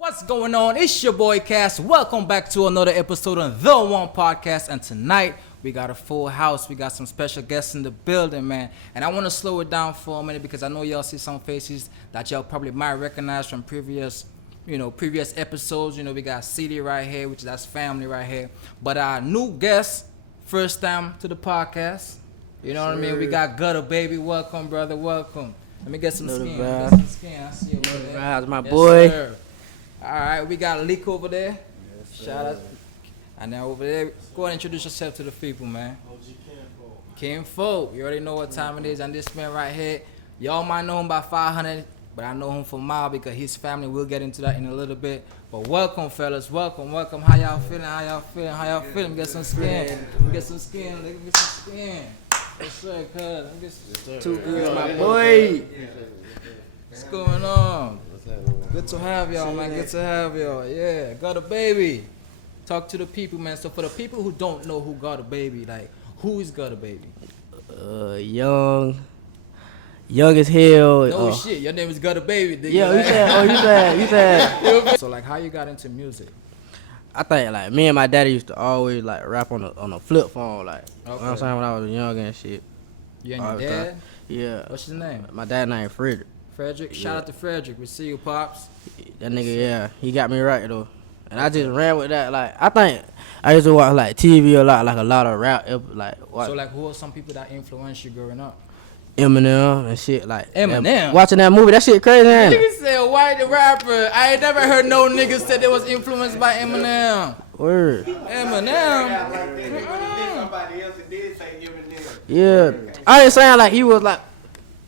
What's going on? It's your boy Cass. Welcome back to another episode of The One Podcast. And tonight we got a full house. We got some special guests in the building, man. And I want to slow it down for a minute because I know y'all see some faces that y'all probably might recognize from previous episodes. We got CD right here, which that's family right here. But our new guest, first time to the podcast. You know what I mean? We got Gutta Baby. Welcome, brother. Welcome. Let me get some skin. I see you over there. How's my boy? Sir. All right, we got Leak over there. Yes, shout out. And now over there, go ahead and introduce yourself to the people, man. King Folk. You already know what time it is. And this man right here, y'all might know him by 500, but I know him for a mile because his family. We'll get into that in a little bit. But welcome, fellas. Welcome. How y'all feeling? How y'all feeling? Get some skin. Get some skin. Let me get some skin. Yes, sir, cuz. Let me get some Too good, my boy. What's going on? Good to have y'all, man. Good to have y'all. Yeah, Gutta Baby. Talk to the people, man. So for the people who don't know who Gutta Baby, like, who is Gutta Baby? Young as hell. No shit, your name is Gutta Baby. Nigga. Yeah, you said. So like, how you got into music? I think like me and my daddy used to always like rap on a flip phone, like Okay. you know what I'm saying, when I was young and shit. You and All your the dad? time. Yeah. What's his name? My dad named Frederick. Frederick. Shout out to Frederick. We see you, pops. That nigga, yeah, he got me right though. And I just ran with that. Like I think I used to watch like TV a lot, like a lot of rap, like watch So like, who are some people that influenced you growing up? Eminem and shit. Like Eminem? watching that movie, that shit crazy. Man. Niggas said white rapper. I ain't never heard no niggas said they was influenced by Eminem. Word. Eminem. Somebody else did say Eminem. Yeah, I ain't saying like he was like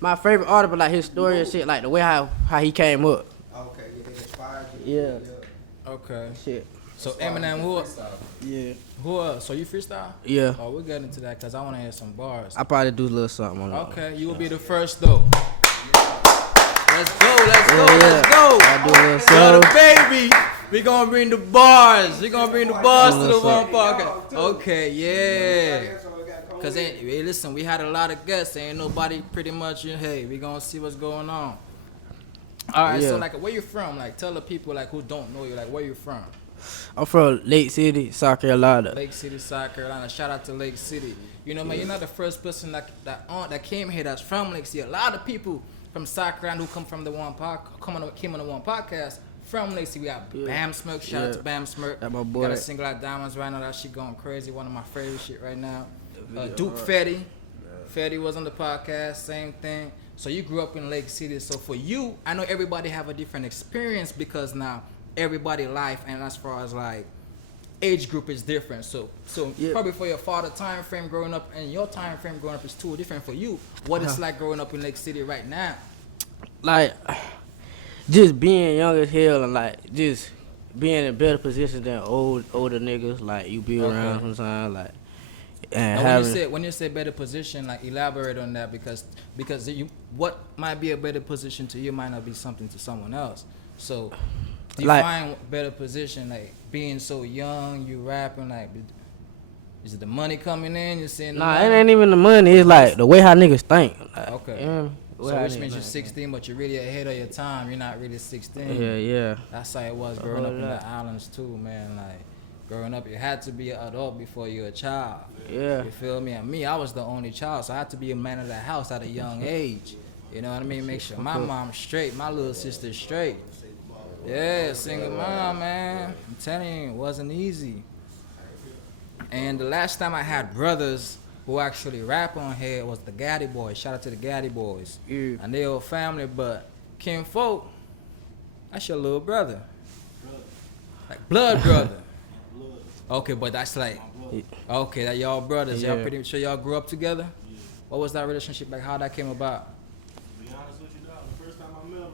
my favorite artist, but like his story and shit, like the way how he came up. Okay, yeah, they inspired you. Yeah. Okay. Shit. So Eminem, who else? Yeah. Who else? So you freestyle? Yeah. Oh, we'll get into that because I want to hear some bars. I probably do a little something on that. Okay, you will be the first though. Let's go. I do a little Gutta something. Baby. We gonna bring the bars. We gonna bring the bars to the one podcast. Okay, yeah. Cause hey, listen, we had a lot of guests. Ain't nobody pretty much. Hey, we gonna see what's going on. All right, so Yeah. like, where you from? Like, tell the people like who don't know you. Like, where you from? I'm from Lake City, South Carolina. Lake City, South Carolina. Shout out to Lake City. You know, man, you're not the first person that came here that's from Lake City. A lot of people from South Carolina who come from the one came on the one podcast from Lake City. We got Bam Smirk. Shout out to Bam Smirk. That my boy. Got a single out Diamonds right now. That shit going crazy. One of my favorite shit right now. Duke Fetty. Fetty was on the podcast. Same thing. So you grew up in Lake City. So for you, I know everybody have a different experience because now everybody life and as far as like age group is different. So Yeah. probably for your father time frame growing up and your time frame growing up is too different for you. What it's like growing up in Lake City right now? Like, just being young as hell and like just being in a better position than older niggas. Like you be around sometimes, like. And Now, when you say better position, like elaborate on that because what might be a better position to you might not be something to someone else. So define like, better position, like being so young, you rapping, like is it the money coming in? You saying nah, it ain't even the money. It's like the way how niggas think. Like, okay. So which means you're 16, but you're really ahead of your time. You're not really 16. Yeah. That's how it was growing up in the islands too, man. Like growing up, you had to be an adult before you're a child. Yeah. You feel me? And me, I was the only child, so I had to be a man of the house at a young age. You know what I mean? Make sure my mom's straight, my little sister's straight. Yeah, single mom, man. I'm telling you, it wasn't easy. And the last time I had brothers who actually rap on here was the Gaddy Boys. Shout out to the Gaddy Boys. Yeah. And they were family, but King Folk, that's your little brother. Like blood brother. Okay, but that's like, okay, that y'all brothers. Yeah. Y'all pretty sure y'all grew up together? Yeah. What was that relationship like? How that came about? To be honest with you, dog, the first time I met her,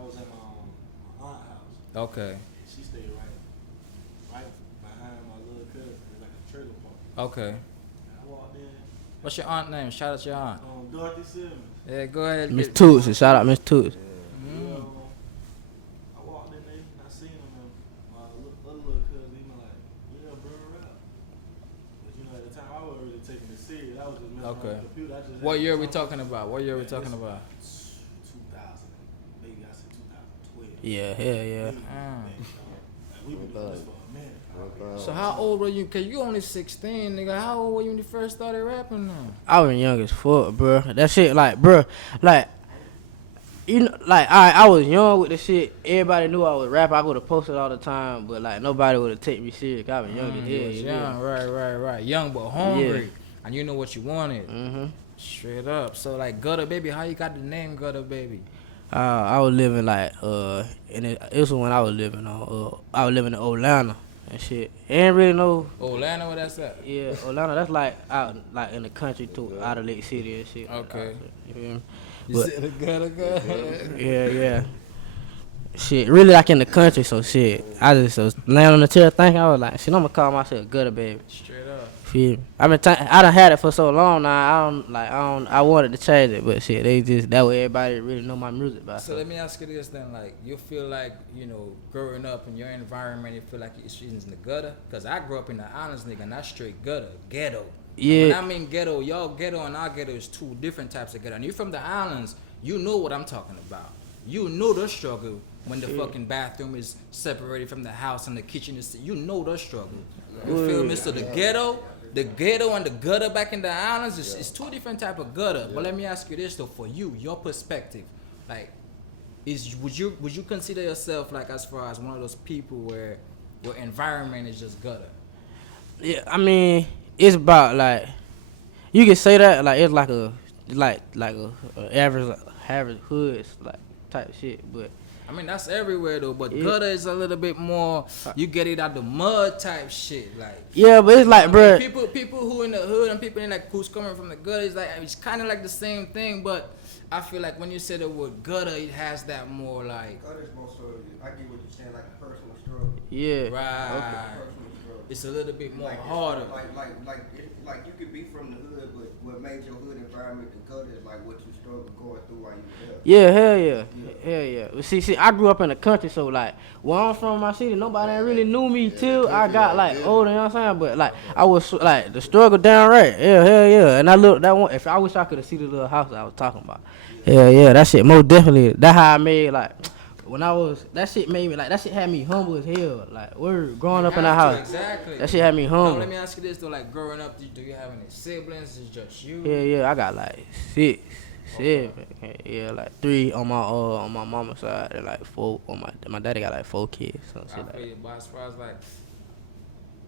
I was at my aunt's house. Okay. And she stayed right behind my little cousin. It's like a trailer park. Okay. And I walked in. What's your aunt name? Shout out to your aunt. Dorothy Simmons. Yeah, go ahead. Miss Toots, shout out Miss Toots. I walked in there and I seen him and my other little cousin, he was like, yeah, bro, rap. But you know, at the time I wasn't really taking it serious. I was just messing Okay. around with the computer. I just What had year are we something- talking about? What year are we talking about? 2000. Maybe I said 2012. 12. Yeah, hell yeah. Like, we been doing this for a minute. So how old were you? Cause you only 16, nigga. How old were you when you first started rapping now? I was young as fuck, bro. That shit, like, bro, like, you know, like, I was young with the shit. Everybody knew I was rap. I would have posted all the time, but like nobody would have taken me serious. 'Cause I was young as hell. You was young, Yeah. right. Young but hungry, and you know what you wanted. Straight up. So like Gutta Baby, how you got the name Gutta Baby? I was living like and it was when I was living in Atlanta and shit. Ain't really know. Orlando, where that's at? Yeah, Atlanta. That's like out like in the country too, out of Lake City and shit. Okay. You feel me? You But- said the Gutta. Yeah. Shit, really like in the country, so shit. I just was laying on the chair thinking, I was like, shit, I'm gonna call myself Gutta Baby. Straight up. Feel me? I done had it for so long now. I wanted to change it, but shit, they just that way everybody really know my music by. So let me ask you this then, like, you feel like, you know, growing up in your environment, you feel like it's in the gutter? Because I grew up in the islands, nigga, not straight gutter, ghetto. Yeah. And when I mean ghetto, y'all ghetto and our ghetto is two different types of ghetto. And you're from the islands, you know what I'm talking about. You know the struggle when the fucking bathroom is separated from the house and the kitchen is, you know the struggle. You feel me? So the ghetto and the gutter back in the islands is two different type of gutter. But let me ask you this though, for you, your perspective, like, would you consider yourself like as far as one of those people where your environment is just gutter? Yeah, I mean, it's about like you can say that like it's like a average hood like type shit, but I mean that's everywhere though, but Yeah. gutter is a little bit more. You get it out the mud type shit, like. yeah, but it's like, bruh. People who in the hood and people in like who's coming from the gutter, it's kind of like the same thing, but I feel like when you say the word gutter, it has that more like. Gutter's more so, I get what you're saying, like a personal struggle. Yeah. Right. Personal struggle. It's a little bit more Like, harder. Like you could be from the hood, but what made your hood environment the gutter is like what you struggle going through while you there. Yeah, hell yeah. But see, I grew up in the country, so like where I'm from, my city, nobody really knew me till I got like older. You know what I'm saying? But like I was like the struggle down right. Yeah, hell yeah. And I look that one. If I wish I could have seen the little house I was talking about. Hell yeah, that shit most definitely. That's how I made like. When I was, that shit made me, like, that shit had me humble as hell. Like, we're growing up in that house. Exactly. That shit had me Now, humble. let me ask you this though, like growing up, do you have any siblings? Is it just you? Yeah, I got like 6, 7. Yeah, like 3 on my mama's side and like 4 on my daddy got like 4 kids. Some I shit like feel that. you, but as far as like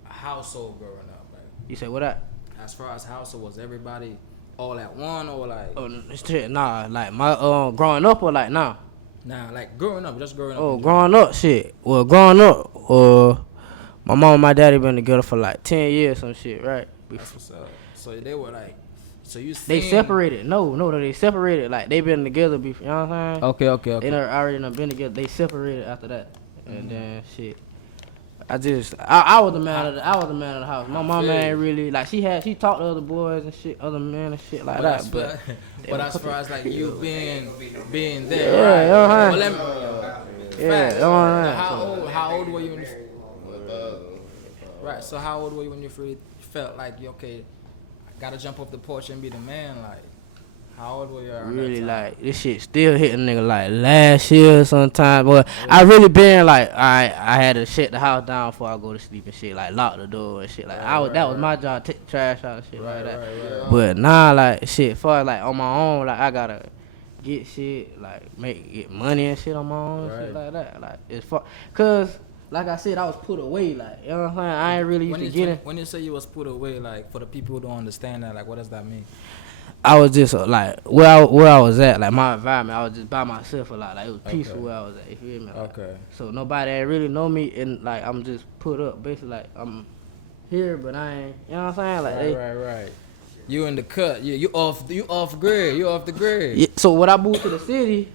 a household growing up, like You say what that? as far as household, was everybody all at one or like? Oh, shit, nah, like my growing up or like nah? Nah, like growing up, just growing up. Oh, in growing up, shit. Well, growing up, my mom and my daddy been together for like 10 years, some shit, right? That's what's up. So they were like, so you They seen- separated. No, they separated. Like they been together before. You know what I'm saying? Okay. They already been together. They separated after that, and then shit. I was the man of the house. My mama feel you. ain't really like she talked to other boys and shit, other men and shit like But that. as But far- but as far as like you being there, Yeah, right? yeah, Well, let me, yeah, facts. alright. How old were you when you? Right. So how old were you when you really felt like okay, I gotta jump off the porch and be the man? Like, how old were you? around that really time? like this shit still hitting nigga like last year sometime. But I really been like I had to shut the house down before I go to sleep and shit, like lock the door and shit. Like that was my job, take the trash out and shit like that. Right. But nah, like shit, far like on my own, like I gotta get shit, like get money and shit on my own, and shit Right. like that. Like it's far, cause like I said, I was put away, like you know what I'm saying. I ain't really used to get it. When you say you was put away, like for the people who don't understand that, like what does that mean? I was just like where I was at, like my environment. I was just by myself a lot, like it was peaceful Okay. where I was at. You feel me? Like, Okay. so nobody ain't really know me, and like I'm just put up, basically like I'm here, but I ain't. You know what I'm saying? Like Right. You in the cut. You off grid. You off the grid. Yeah, so when I moved to the city,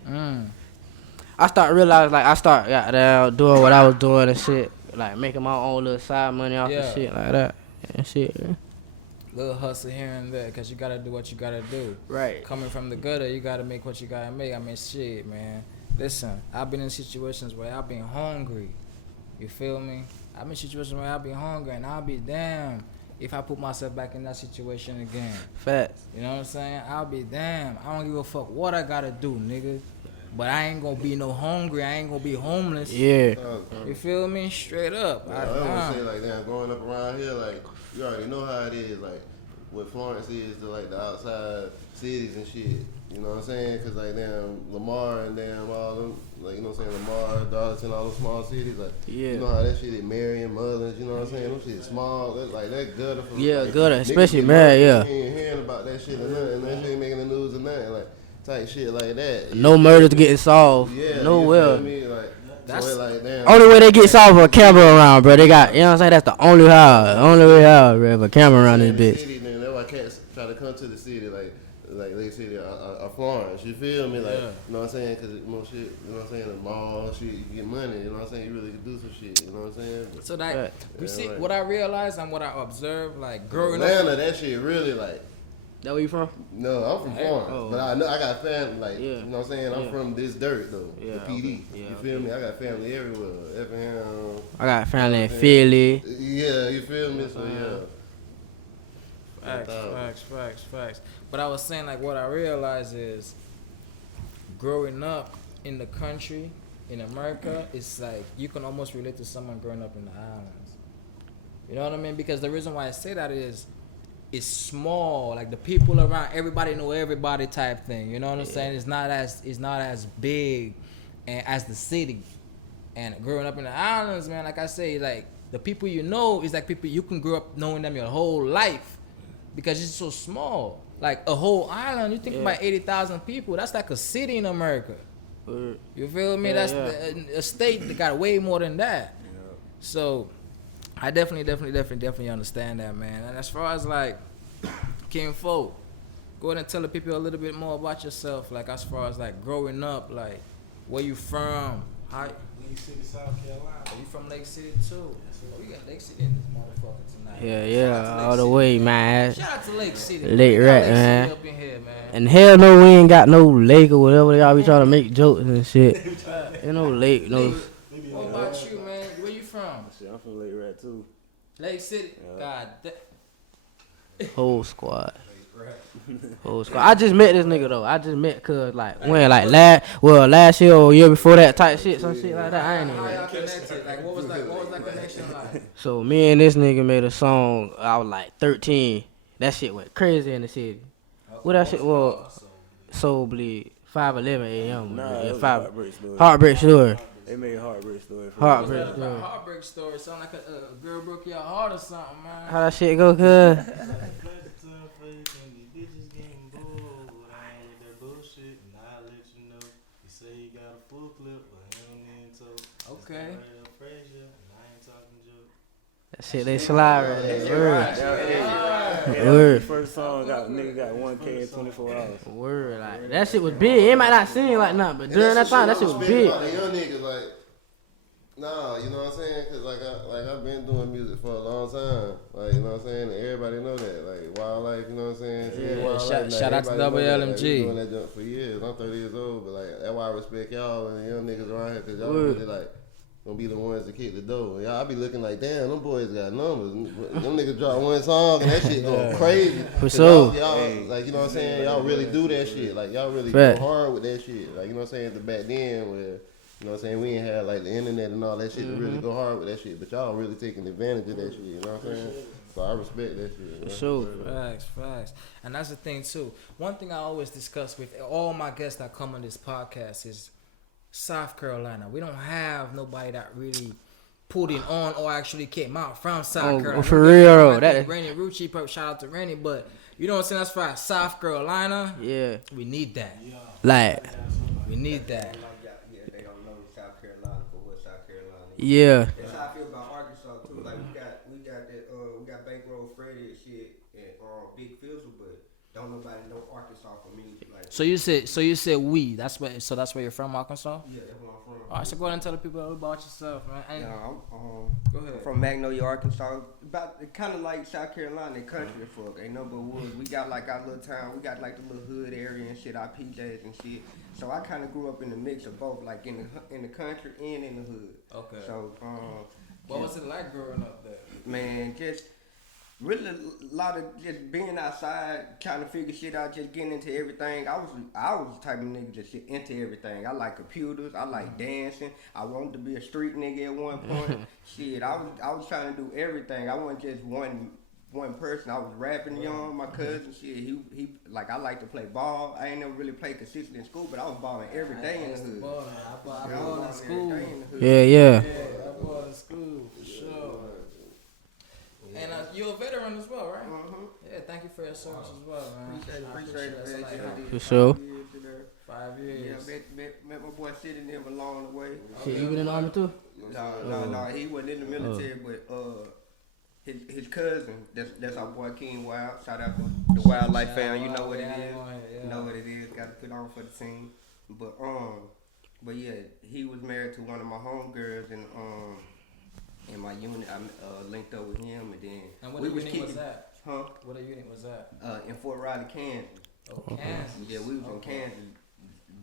I start realizing like I start got down doing what I was doing and shit, like making my own little side money off Yeah. the shit like that and shit. Little hustle here and there, cause you gotta do what you gotta do. Right. Coming from the gutter, you gotta make what you gotta make. I mean, shit, man. Listen, I've been in situations where I've been hungry. You feel me? I've been in situations where I've been hungry, and I'll be damned if I put myself back in that situation again. Facts. You know what I'm saying? I'll be damned. I don't give a fuck what I gotta do, nigga. but I ain't gonna be no hungry. I ain't gonna be homeless. Yeah. You feel me? Straight up. I don't want to say like that. Growing up around here, like you already know how it is. Like what Florence is to like the outside cities and shit. You know what I'm saying? Cause like damn Lamar and damn all them, like you know what I'm saying, Lamar, Darlington, all those small cities. Like you know how that shit is Marion, Mullins. You know what I'm saying? Those shit small. That's like that gutter. For, like, gutter, especially Marion. Yeah. You ain't hearing about that shit or nothing. That shit ain't making the news or nothing. Like type shit like that. No murders getting solved. Yeah. Nowhere. You feel me? Like, that's so like damn. Only way they get solved with a camera around, bro. They got, you know what I'm saying? That's the only how. Only way how, bro. If a camera around this bitch. City, man, that's why cats try to come to the city, like they city, Florence. You feel me? Like, you know what I'm saying? Cause more shit, you know what I'm saying? The mall, shit, you get money. You know what I'm saying? You really can do some shit. You know what I'm saying? So that you see what I realized and what I observed, like growing Atlanta, up. that shit really like. That where you from? No, I'm from Florence, but I know I got family. Like, Yeah. you know what I'm saying? I'm from this dirt though, Yeah, the PD. okay. You feel me? I got family everywhere. Effingham. I got family in Philly. Yeah, you feel me? So yeah. Facts. But I was saying, like, what I realized is growing up in the country, in America, it's like you can almost relate to someone growing up in the islands. You know what I mean? Because the reason why I say that is it's small, like the people around, everybody know everybody type thing. You know what I'm saying? It's not as big as the city. And growing up in the islands, man, like I say, like the people you know is like people you can grow up knowing them your whole life because it's so small. Like a whole island, you think about 80,000 people, that's like a city in America. You feel me? That's a state that got way more than that. So I definitely understand that, man. And as far as like King Folk, go ahead and tell the people a little bit more about yourself, like as far as like growing up, like where you from, how Lake City, South Carolina. are you from Lake City too? We got Lake City in this motherfucker tonight. Yeah, all the way, man. Shout out to Lake City. Lake We got Rat, Lake man. City up in here, man. And hell no, we ain't got no lake or whatever. Y'all be trying to make jokes and shit. Ain't no lake, no. What about you, man? Where you from? Shit, I'm from Lake Rat too. Lake City. God Whole squad. Whole squad. I just met this nigga though. I just met cause like when like last year or year before that type shit, some shit like that. I ain't even. How y'all connected? Like what was that connection like? So me and this nigga made a song. I was like 13. That shit went crazy in the city. What that shit was? Soul Bleed. 5:11 a.m. Nah, it was Heartbreak Story. Heartbreak Story. They made Heartbreak Story. Heartbreak Story. Heartbreak story. Sound like a girl broke your heart or something, man. How that shit go, cuz? Okay. That shit they slide right there. Word. First song nigga got 1K in 24 hours. Word, like that shit was big. It might not seem like nothing, but during that time, that shit was big. The young niggas like, nah, you know what I'm saying? Cause I've been doing music for a long time. Like, you know what I'm saying? And everybody know that. Like Wildlife, you know what I'm saying? Shout out to WLMG. Like, we doing that jump for years. I'm 30 years old, but like that's why I respect y'all and the young niggas around here, cause y'all really like gonna be the ones that kick the door. Y'all, I be looking like, damn, them boys got numbers. Them niggas drop one song and that shit going crazy. For sure. Y'all, like, you know what I'm saying? Y'all really do that shit. Like, y'all really go hard with that shit. Like, you know what I'm saying? Back then, where, you know what I'm saying? We ain't had like the internet and all that shit to really go hard with that shit. But y'all really taking advantage of that shit. You know what I'm saying? So I respect that shit. For sure. Facts. And that's the thing too. One thing I always discuss with all my guests that come on this podcast is South Carolina. We don't have nobody that really put it on or actually came out from South Carolina. For real, that Randy Rucci, shout out to Randy, but you know what I'm saying? That's for South Carolina. Yeah. We need that. Like. We need that. They don't know South Carolina for what South Carolina is. Yeah. That's how I feel about Arkansas too. Like we got that we got Bankroll Freddy and shit and Big Fizzle, but don't nobody know Arkansas for music. Like So you said we. That's where you're from, Arkansas? yeah, that's where I'm from. All right, so go ahead and tell the people about yourself, man. And Go ahead. I'm from Magnolia, Arkansas. About kind of like South Carolina, country folk. Ain't no but woods. We got like our little town. We got like the little hood area and shit. Our PJs and shit. So I kind of grew up in the mix of both, like in the country and in the hood. Okay. So What was it like growing up there? man, just really a lot of just being outside, trying to figure shit out, just getting into everything. I was the type of nigga just into everything. I like computers. I like dancing. I wanted to be a street nigga at one point. Shit, I was trying to do everything. I wasn't just one person. I was rapping young. My cousin, shit, he like I like to play ball. I ain't never really played consistent in school, but I was balling every day in the hood. I Yeah, I was ball in balling school. every day in the hood. Yeah. Yeah, I ball in school for sure. And you're a veteran as well, right? Yeah, thank you for your service as well, man. Appreciate it. That's like For sure. 5 Yeah, years. met my boy sitting there along the way. Shit, you been in the army too? No, he wasn't in the military, but his cousin, that's our boy King Wild. Shout out to the Wildlife fan. You know what it is. You know what it is. Got to put on for the team. But yeah, he was married to one of my homegirls, and in my unit, I linked up with him, and then And what we unit kicking, was that? Huh? What unit was that? In Fort Riley, Kansas. Oh, Kansas. Yeah, we was in Kansas.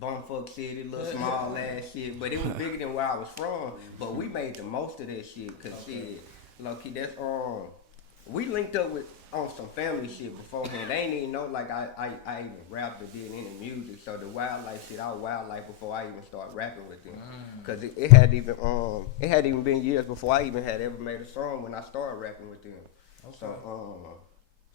Bumfuck city, little small ass shit, but it was bigger than where I was from. But we made the most of that shit, cause shit, low key, that's we linked up with on some family shit beforehand. They ain't even know like I even rapped or did any music. So the wildlife shit, I was wildlife before I even started rapping with them, cause it had even been years before I even had ever made a song when I started rapping with them. Okay.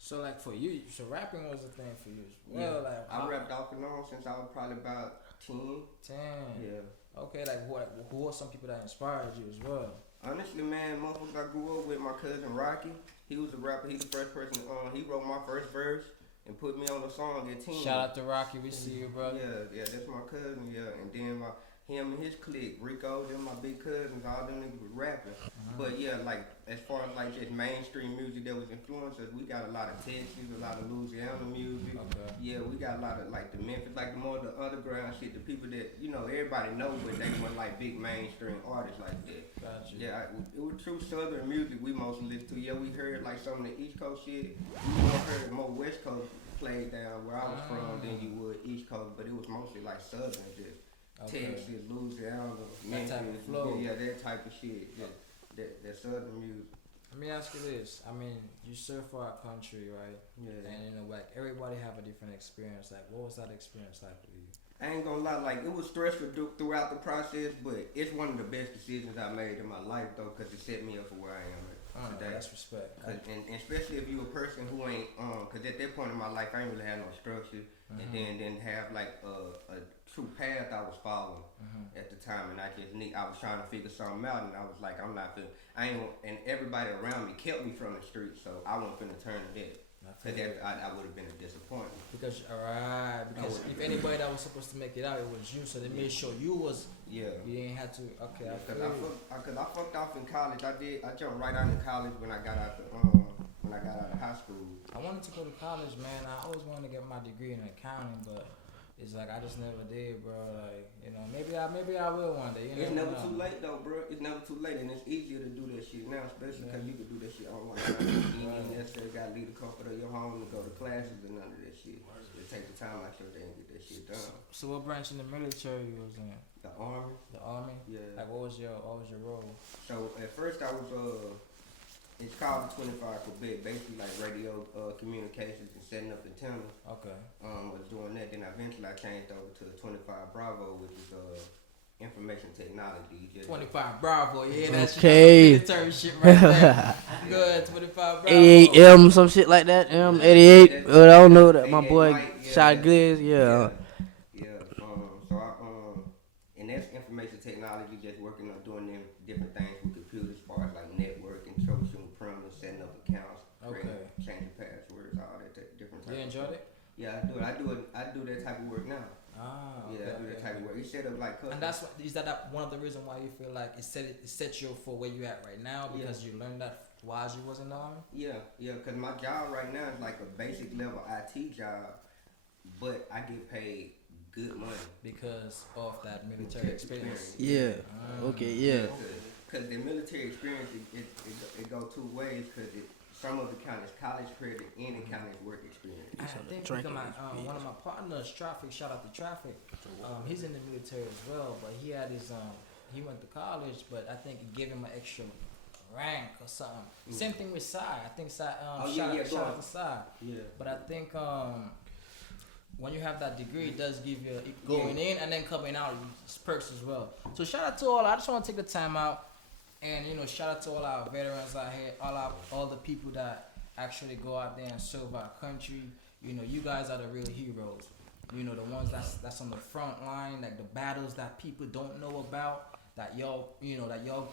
So like for you, so rapping was a thing for you as well. Yeah, Like I rapped off and on since I was probably about 10. 10. Yeah. Okay, like who are some people that inspired you as well? Honestly, man, motherfuckers I grew up with, my cousin Rocky, he was a rapper. He's the first person, he wrote my first verse and put me on the song at 10. Shout out to Rocky, we see you, bro. Yeah, that's my cousin, yeah. And then him and his clique, Rico, them my big cousins, all them niggas was rapping. But yeah, like, as far as like just mainstream music that was influenced us, we got a lot of Texas, a lot of Louisiana music. Okay. Yeah, we got a lot of like the Memphis, like the more the underground shit, the people that, you know, everybody know, but they weren't like big mainstream artists like that. Gotcha. Yeah, it was true Southern music we mostly listened to. Yeah, we heard like some of the East Coast shit. We heard more West Coast played down where I was from than you would East Coast, but it was mostly like Southern, just Texas, Louisiana, Memphis. That type of flow. Yeah, that type of shit. That Southern music. Let me ask you this. I mean, you serve for our country, right? Yeah. And you know, like everybody have a different experience. Like, what was that experience like for you? I ain't gonna lie, like it was stressful throughout the process, but it's one of the best decisions I made in my life though, cause it set me up for where I am today. That's respect. And especially if you a person who ain't, cause at that point in my life I ain't really had no structure, and then didn't have like a true path I was following at the time, and I was trying to figure something out, and I was like, and everybody around me kept me from the street, so I wasn't finna turn to that. Cause I would have been a disappointment. Because if anybody that was supposed to make it out, it was you. So they made sure you was. Yeah. You ain't had to. Okay. Cause I fucked off in college. I jumped right out of college when I got out of high school. I wanted to go to college, man. I always wanted to get my degree in accounting, but it's like I just never did, bro. Like, you know, maybe I will one day. You It's never never know. too late though, bro. It's never too late, and it's easier to do that shit now, especially because you can do that shit online. You ain't necessarily got to leave the comfort of your home to go to classes and none of that shit. Just take the time out your day and get that shit done. So what branch in the military you was in? The Army. The Army. Yeah. Like what was your role? So at first I was it's called the 25 Quebec, basically like radio communications and setting up antennas. Okay. Was doing that. Then eventually I changed over to the 25 Bravo, which is information technology. 25 Bravo, yeah, that's Okay. military shit right there. Good, 25 Bravo. 88M, some shit like that. 88. I don't know that. My boy Shot Gliz, yeah. So and that's information technology, just working on doing them different things with computers, as far as like networking, troubleshooting perimeters, setting up accounts, changing passwords, all that different type. You enjoyed it? Yeah, I do that type of work now. Ah, okay, yeah, I do that type of work. You set up like custom. And that's is that one of the reasons why you feel like it set you for where you at right now because you learned that while you was in the Army? Yeah, because my job right now is like a basic level IT job, but I get paid good money because of that military experience. Yeah. Okay. Yeah. Because the military experience it go two ways. Because some of it count as college credit and it count as work experience. I think because one of my partners, Traffic, shout out to Traffic. He's in the military as well, but he had his he went to college, but I think it gave him an extra rank or something. Same thing with Sai. I think Sai. Oh, Shout yeah, out to Sai. Yeah. But I think when you have that degree, it does give you going in and then coming out it's perks as well. So shout out to all. I just want to take the time out and shout out to all our veterans out here, all the people that actually go out there and serve our country. You guys are the real heroes. The ones that's on the front line, like the battles that people don't know about. That y'all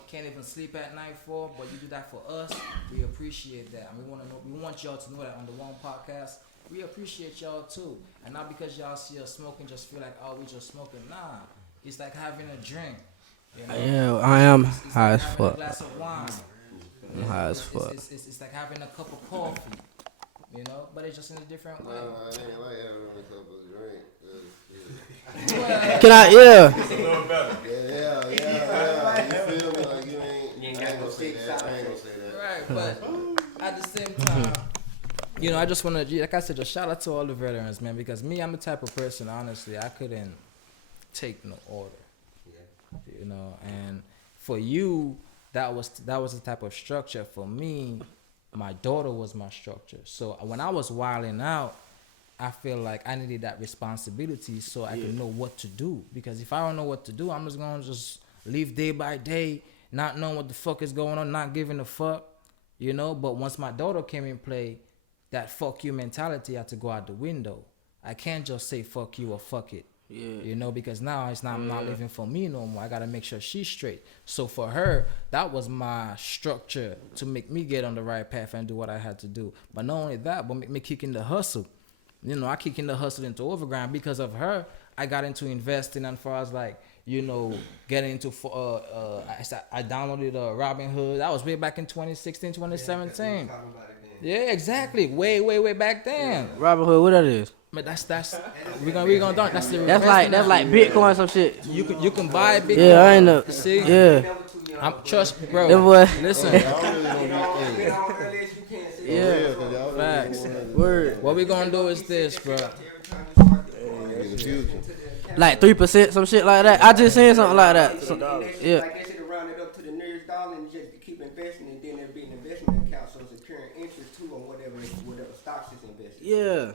can't even sleep at night for, but you do that for us. We appreciate that, and we want y'all to know that on the One Podcast. We appreciate y'all too, and not because y'all see us smoking, just feel like we just smoking. Nah, it's like having a drink. Yeah, I am It's high like as having a fuck. glass of wine. I'm high as fuck. It's like having a cup of coffee. But it's just in a different way. No, I ain't like having a cup of drink. Can I? Yeah. It's a little better. Yeah. You feel me? Like you ain't gonna say that. I ain't gonna say that. Right, but at the same time, I just want to, like I said, just shout out to all the veterans, man, because me, I'm the type of person, honestly, I couldn't take no order. And for you, that was the type of structure. For me, my daughter was my structure. So when I was wilding out, I feel like I needed that responsibility so I could know what to do. Because if I don't know what to do, I'm just going to just live day by day, not knowing what the fuck is going on, not giving a fuck, But once my daughter came in play, that fuck you mentality had to go out the window. I can't just say fuck you or fuck it. Yeah. Because now I'm not living for me no more. I got to make sure she's straight. So for her, that was my structure to make me get on the right path and do what I had to do. But not only that, but make me kick in the hustle. I kick in the hustle into overground. Because of her, I got into investing and far as like, getting into, I downloaded Robinhood. That was way back in 2016, 2017. Yeah, exactly. Way back then. Robinhood, what that is? But that's we gonna dunk. That's like Bitcoin, some shit. You can buy Bitcoin. Yeah, I ain't know. See? Yeah. Trust me, bro. Them boy. Listen. Yeah. Facts. Word. What we gonna do is this, bro. In the future. Like 3%, some shit like that. I just seen something like that. Yeah. Like they should have rounded up to the nearest dollar and just keep investing, and then there'd be an investment account, so it's accruing interest too on whatever stocks is invested. Yeah.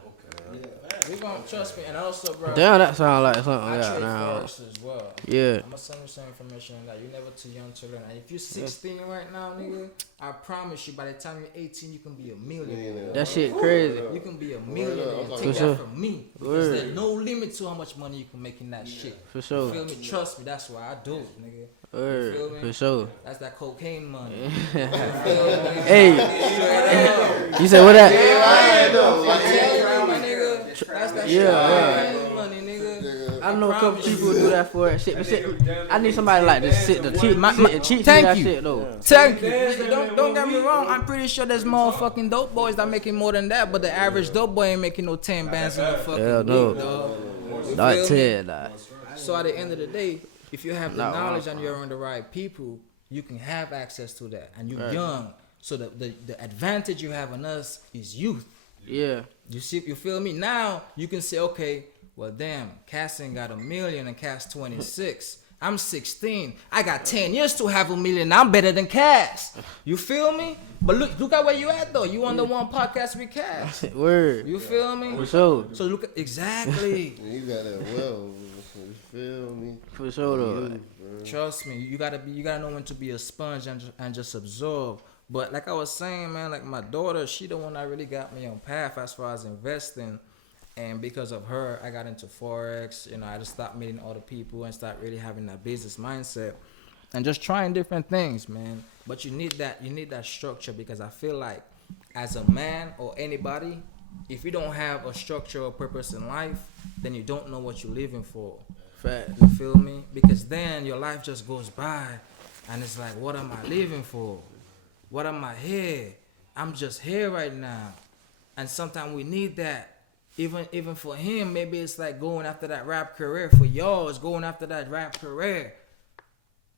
We gonna trust me, and also, bro. Damn, that sound like something I like that trade now. forex as well. Yeah. I'm gonna send you some information on that. You're never too young to learn. And if you're 16 right now, nigga, I promise you, by the time you're 18, you can be a millionaire. That shit crazy. You can be a millionaire. And For take sure. that from me. Because there's no limit to how much money you can make in that shit. For You sure. feel me? Trust me, that's why I do it, nigga. Word. feel me? For sure. That's that cocaine money. Hey, Straight up. you said what that? My nigga. That's that Yeah, cocaine money, nigga. I know a couple people who do that for it. Shit, but shit, I need somebody like to sit and cheat me Thank that you. shit though. Thank you. Don't get me wrong. I'm pretty sure there's motherfucking dope boys that making more than that, but the average dope boy ain't making no 10 bands in a fucking Hell no. week, dog. You Not feel me? 10, nah. So at the end of the day, if you have the Not knowledge wrong. and you're around the right people, you can have access to that. And you're young. So the advantage you have on us is youth. Yeah. You see, you feel me? Now you can say, okay, well damn, Cassin got $1 million and Cass 26. I'm 16. I got 10 years to have $1 million. I'm better than Cass. You feel me? But look at where you at though. You on the One Podcast with Cass. Word. You feel me? For sure. So look at exactly. You got that well. You feel me? For sure though. Trust me, you gotta know when to be a sponge and just absorb. But like I was saying, man, like my daughter, she the one that really got me on path as far as investing. And because of her, I got into Forex. You know, I just stopped meeting other people and start really having that business mindset and just trying different things, man. But you need that structure, because I feel like as a man or anybody, if you don't have a structure or purpose in life, then you don't know what you're living for. Fact. You feel me? Because then your life just goes by and it's like, what am I living for? What am I here? I'm just here right now. And sometimes we need that. Even for him, maybe it's like going after that rap career. For y'all, it's going after that rap career.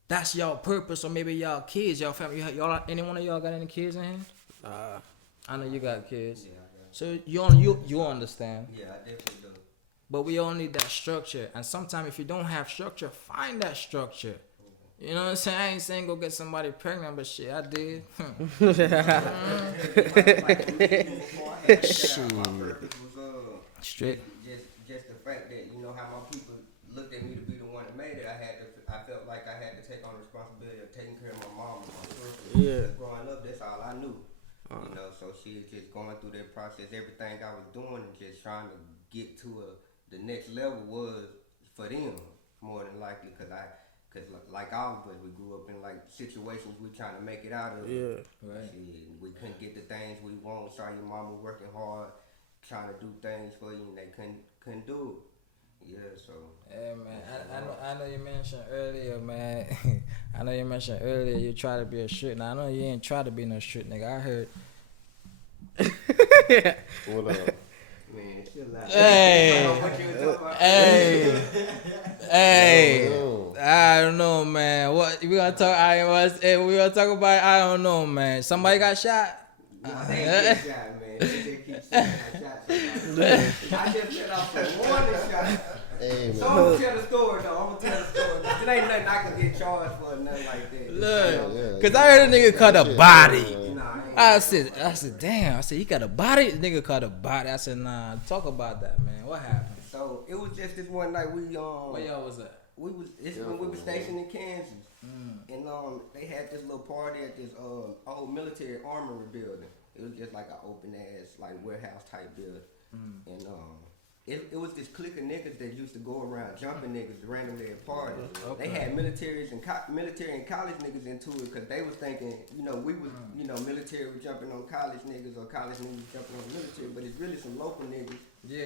That's y'all purpose, or maybe y'all kids, y'all family. Y'all, any one of y'all got any kids in here? I know you got kids. Yeah, I got So you understand. Yeah, I definitely do. But But we all need that structure. And sometimes if you don't have structure, find that structure. You know what I'm saying? I ain't saying go get somebody pregnant, but shit, I did. Straight. Just the fact that you know how my people looked at me to be the one that made it. I felt like I had to take on the responsibility of taking care of my mom and my sister. Yeah. Growing up, that's all I knew. You know, so she was just going through that process. Everything I was doing and just trying to get to the next level was for them more than likely, cause like all of us, we grew up in like situations we trying to make it out of. Yeah. Right. Shit, we couldn't get the things we want. Saw your mama working hard, trying to do things for you, and they couldn't do it. Yeah, so. Yeah, man. I know you mentioned earlier, man. I know you mentioned earlier you try to be a street. Now I know you ain't try to be no street nigga. I heard. What up? Man, chill out. Hey. What you was talking about? Hey. Yo. I don't know, man. What we gonna talk? We gonna talk about? I don't know, man. Somebody got shot. Nah, they ain't get shot, man. They just keep saying I shot somebody. I just let off some warning shot. Hey, So man. I'm gonna tell the story though. I'm gonna tell the story. It ain't nothing I can get charged for, nothing like that. Look, cause I heard a nigga cut a body. Nah, I said, damn. I said, he got a body. The nigga cut a body. I said, nah. Talk about that, man. What happened? So it was just this one night Where y'all was at? It's when we were stationed in Kansas, and they had this little party at this old military armory building. It was just like an open ass like warehouse type building, and it was this clique of niggas that used to go around jumping niggas randomly at parties. Okay. They had military and college niggas into it because they was thinking, you know, we was, you know, military was jumping on college niggas or college niggas jumping on military, but it's really some local niggas. Yeah.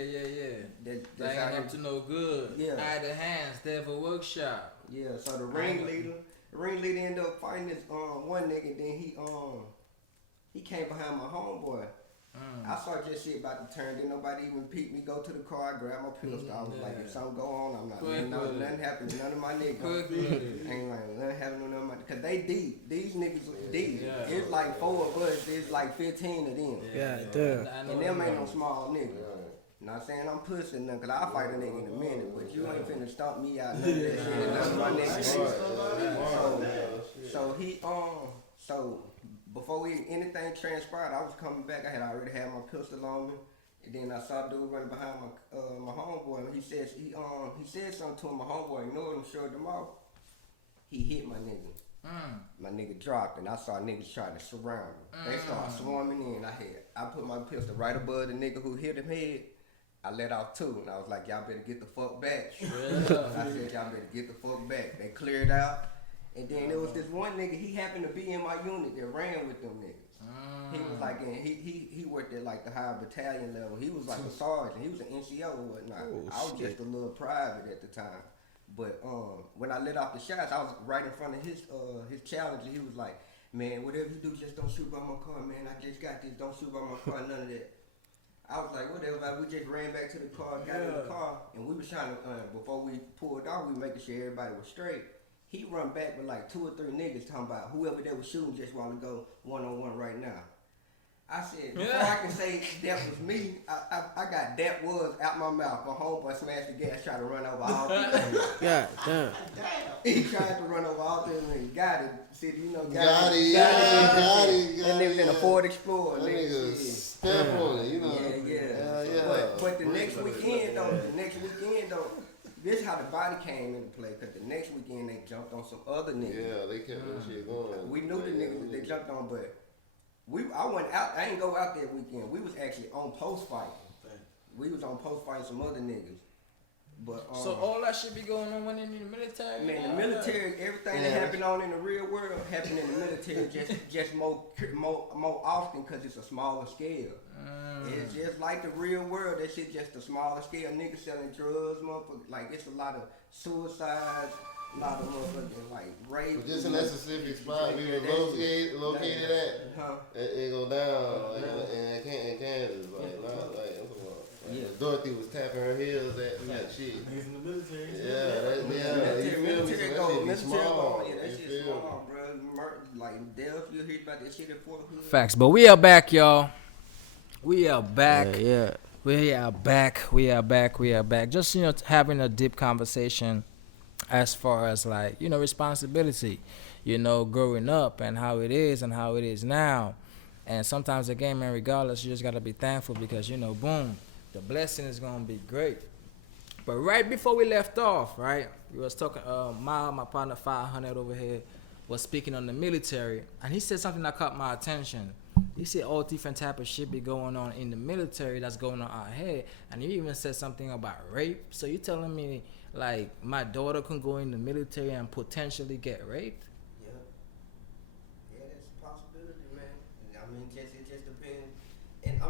That's They out ain't here. up to no good. Yeah. Idle hands, there for workshop. Yeah, so the ringleader ended up fighting this one nigga, and then he came behind my homeboy. I saw just shit about to turn, didn't nobody even peep me, go to the car, I grabbed my pistol, I was like, if something go on, I'm not nothing happened to none of my niggas. Ain't like nothing happened to none of my, cause they deep. These niggas deep. Yeah. It's like 4 of us, there's like 15 of them. Yeah, damn. And them ain't no small niggas. Not saying I'm pushing them, cause I'll fight a nigga in a minute, but you ain't finna stomp me out none of that shit, none of my niggas. So before anything transpired, I was coming back. I had already had my pistol on me, and then I saw dude running behind my homeboy. And he said something to him. My homeboy ignored him, showed him off. He hit my nigga. My nigga dropped, and I saw niggas trying to surround me. They started swarming in. I put my pistol right above the nigga who hit him head. I let off 2, and I was like, y'all better get the fuck back. I said, y'all better get the fuck back. They cleared out. And then there was this one nigga, he happened to be in my unit that ran with them niggas. He was like, he worked at like the higher battalion level. He was like a sergeant. He was an NCO or whatnot. I was just a little private at the time. But when I let off the shots, I was right in front of his challenger. He was like, man, whatever you do, just don't shoot by my car, man. I just got this. Don't shoot by my car, none of that. I was like, whatever. Like, we just ran back to the car, got in the car, and we was trying to, before we pulled off, we were making sure everybody was straight. He run back with like 2 or 3 niggas talking about whoever they was shooting just a while ago, one-on-one right now. I said, before I can say that was me, I got that was out my mouth. My homeboy smashed the gas, tried to run over all 3 niggas. God damn. He tried to run over all 3 niggas. Got it. See, you know, Got it. That nigga in a Ford Explorer. That nigga step on it, you know. Yeah. But the next weekend though, this is how the body came into play. Cause the next weekend they jumped on some other niggas. Yeah, they kept that shit going. We knew the niggas that they jumped on, but I went out. I ain't go out that weekend. We was actually on post fighting. We was on post fighting some other niggas. But So all that shit be going on when in the military? man, the military, everything that happened on in the real world happened in the military just more often because it's a smaller scale. It's just like the real world. That shit just a smaller scale. Niggas selling drugs, motherfucker. Like it's a lot of suicides, a lot of motherfucking like rape. Just in that specific spot we were located at, it go down in Kansas, Dorothy was tapping her heels at that shit. Niggas in the military. Military go small. Yeah, that shit small, bro. Like Dale, you hear about that shit at Fort Hood. Facts, but we are back, y'all. We are back. Yeah. We are back. Just having a deep conversation as far as like, you know, responsibility, you know, growing up and how it is now. And sometimes again, man, regardless, you just gotta be thankful because, you know, boom, the blessing is gonna be great. But right before we left off, right, we was talking, my partner 500 over here was speaking on the military, and he said something that caught my attention. He said all different type of shit be going on in the military that's going on out here, and he even said something about rape. So you telling me like my daughter can go in the military and potentially get raped? Yeah. Yeah, that's a possibility, man. And I mean, it just depends. And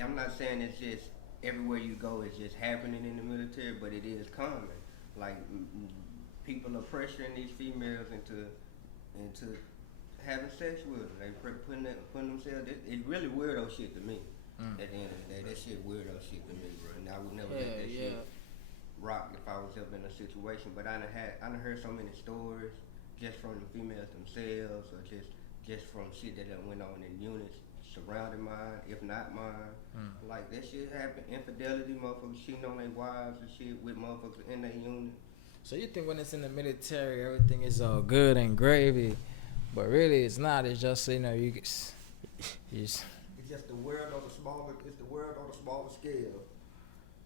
I'm not saying it's just everywhere you go it's just happening in the military, but it is common. Like people are pressuring these females into having sex with them. They putting themselves. It's really weirdo shit to me. At the end of the day, that shit weirdo shit to me, bro. And I would never let that shit rock if I was ever in a situation. But I done heard so many stories just from the females themselves, or just from shit that done went on in units surrounding mine, if not mine. Like that shit happen. Infidelity, motherfuckers cheating on their wives and shit with motherfuckers in their unit. So you think when it's in the military, everything is all good and gravy, but really it's not. It's just, you know, It's just the world on the smaller. It's the world on a smaller scale.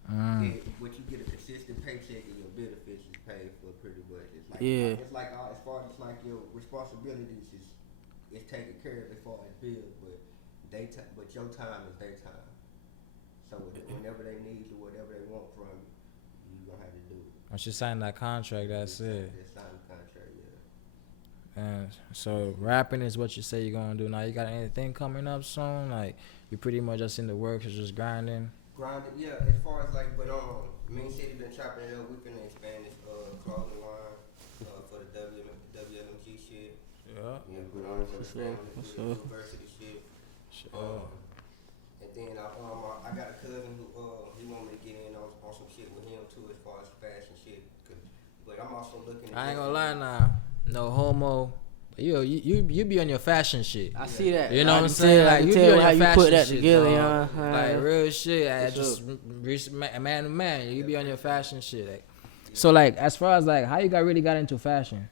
But you get a consistent paycheck and your benefits is paid for pretty much. It's like it's like as far as like your responsibilities is taken care of as far as bills, but your time is their time. So whenever they need you, whatever they want from you gonna have to do it. once you sign that contract, that's it. They sign the contract, yeah. And so rapping is what you say you're gonna do. Now you got anything coming up soon? Like you pretty much just in the works, you're just grinding. Grinding, yeah. As far as like, but me and City been chopping it up. We finna expand this clothing line for the WLMG shit. Yeah. Yeah, but for the university shit. Sure. And then I got a cousin who he want me to get in on some shit with him too, as far as fashion shit. But I'm also looking at. I ain't gonna lie now, no homo. You be on your fashion shit. I see that. You know what I'm saying? Like you be on your how you fashion put that shit, together, dog. yeah. Like real shit. I just man to man. You be on your fashion shit. Like. So like as far as like how you really got into fashion?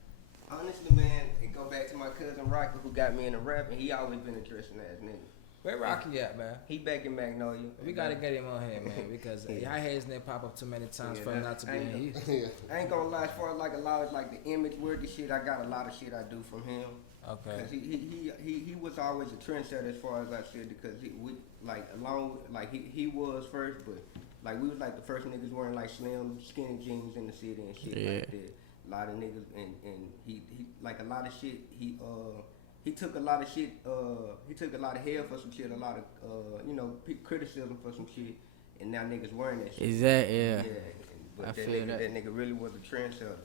Honestly, man, it go back to my cousin Rocky who got me into rapping. He always been a dressing ass nigga. Where Rocky at, man? He back in Magnolia. We gotta get him on here, man, because I heard his name pop up too many times for him not to be in here. I ain't gonna lie, as far as like a lot of like the image worthy shit, I got a lot of shit I do from him. Okay. Cause he was always a trendsetter as far as I said, because he was first, but like we was like the first niggas wearing like slim skinny jeans in the city and shit like that. A lot of niggas and he like a lot of shit he took a lot of shit. He took a lot of hell for some shit, a lot of criticism for some shit, and now niggas wearing that shit. Exactly. Yeah. But I that feel that. nigga really was a trendsetter,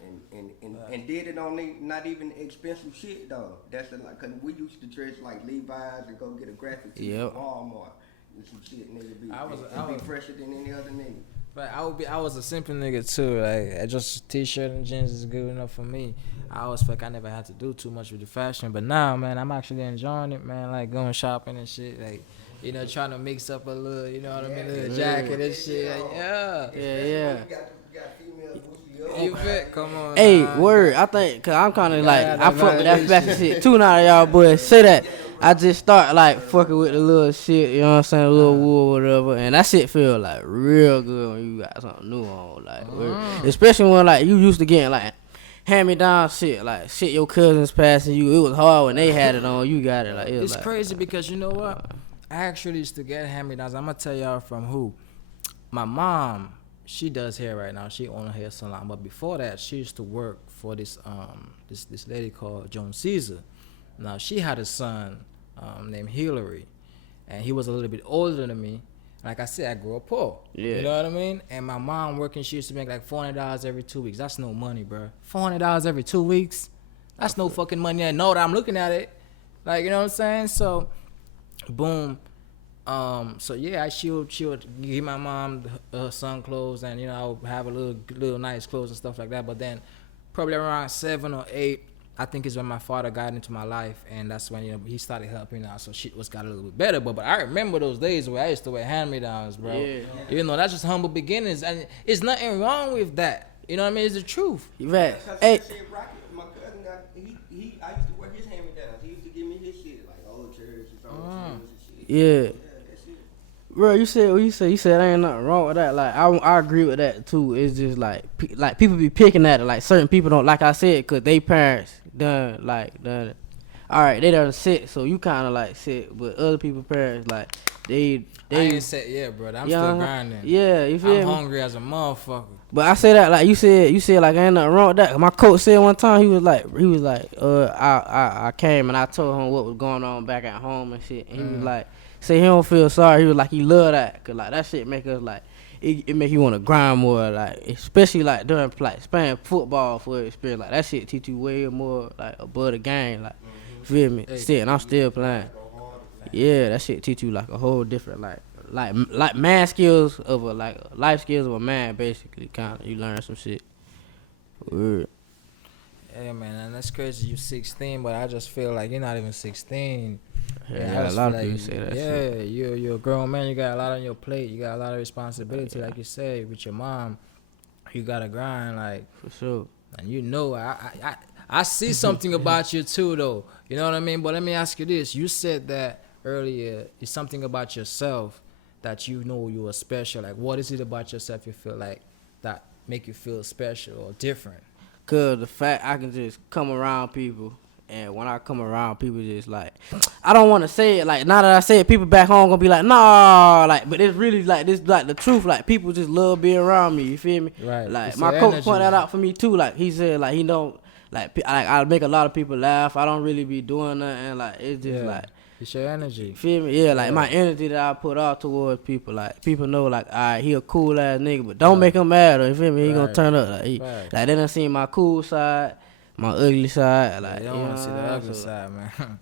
and did it on not even expensive shit though. That's like, cause we used to dress like Levi's and go get a graphic tee from Walmart and some shit. Nigga be fresher than any other nigga. But I was a simple nigga too. Like just t-shirt and jeans is good enough for me. I always felt like I never had to do too much with the fashion. But now, man, I'm actually enjoying it, man. Like going shopping and shit. Like, you know, trying to mix up a little, you know what I mean, little jacket and shit. Like, yeah. You fit? Come on. Hey, man. word. I think, cause I'm kind of like, I fuck with that fashion shit too now, y'all boys. Say that. I just start like fucking with the little shit, you know what I'm saying, a little wool or whatever, and that shit feel like real good when you got something new on, like, especially when like you used to getting like hand-me-down shit, like shit your cousins passing you. It was hard when they had it on, you got it. Like it's like, crazy because you know what? I actually used to get hand-me-downs. I'm gonna tell y'all from who. My mom, she does hair right now. She owns a hair salon, but before that, she used to work for this lady called Joan Caesar. Now she had a son named Hillary, and he was a little bit older than me. Like I said, I grew up poor. Yeah. You know what I mean? And my mom working, she used to make like $400 every 2 weeks. That's no money, bro. $400 every 2 weeks? That's no fucking money. I know that I'm looking at it. Like, you know what I'm saying? So, boom. So yeah, she would give my mom her son clothes, and you know I would have a little nice clothes and stuff like that. But then, probably around 7 or 8, I think is when my father got into my life, and that's when he started helping out. So shit got a little bit better. But I remember those days where I used to wear hand-me-downs, bro. Yeah. You know, that's just humble beginnings, and it's nothing wrong with that. You know what I mean? It's the truth. Right. Cause Hey, shit, Rocky, my cousin, I used to wear his hand-me-downs. He used to give me his shit, like old church and old shoes and shit. yeah. That shit. Bro, you said what you said. You said ain't nothing wrong with that. Like I agree with that too. It's just like people be picking at it. Like certain people don't, like I said, cause they parents done. All right, they done sit, so you kind of like sit, but other people parents like they. I ain't said yeah, bro. I'm still grinding. Yeah, you feel I'm me? hungry as a motherfucker. But I say that like you said like ain't nothing wrong with that. My coach said one time he was like I came and I told him what was going on back at home and shit. And he was like, say he don't feel sorry. He was like he love that, cause like that shit make us like it make you want to grind more, like especially like during like playing football for experience. Like that shit teach you way more like above the game. Like feel me? Shit, and I'm still playing. Yeah, that shit teach you like a whole different like man skills of a like life skills of a man basically. Kind of you learn some shit. Word. Yeah, man, and that's crazy. You 16, but I just feel like you're not even 16. Yeah, a lot of people say that shit. Yeah, you're a grown man. You got a lot on your plate. You got a lot of responsibility, like you said, with your mom. You gotta grind, like For sure. and you know, I see something about you too, though. You know what I mean? But let me ask you this: you said that earlier. It's something about yourself that you know you are special. Like, what is it about yourself you feel like that make you feel special or different? Cause the fact I can just come around people, and when I come around people, just like I don't want to say it. Like now that I say it, people back home gonna be like, nah, like, but it's really like this, like the truth. Like people just love being around me. You feel me? Right. Like It's my the coach energy. pointed that out for me too. Like he said, like he don't like I make a lot of people laugh. I don't really be doing nothing. Like it's just like. It's your energy. You feel me? Yeah, like my energy that I put out towards people, like people know, like, all right, he a cool ass nigga, but don't make him mad. Or you feel me? He gonna turn up. Like, like they done seen my cool side, my ugly side. Like, They don't want to see the ugly side, man.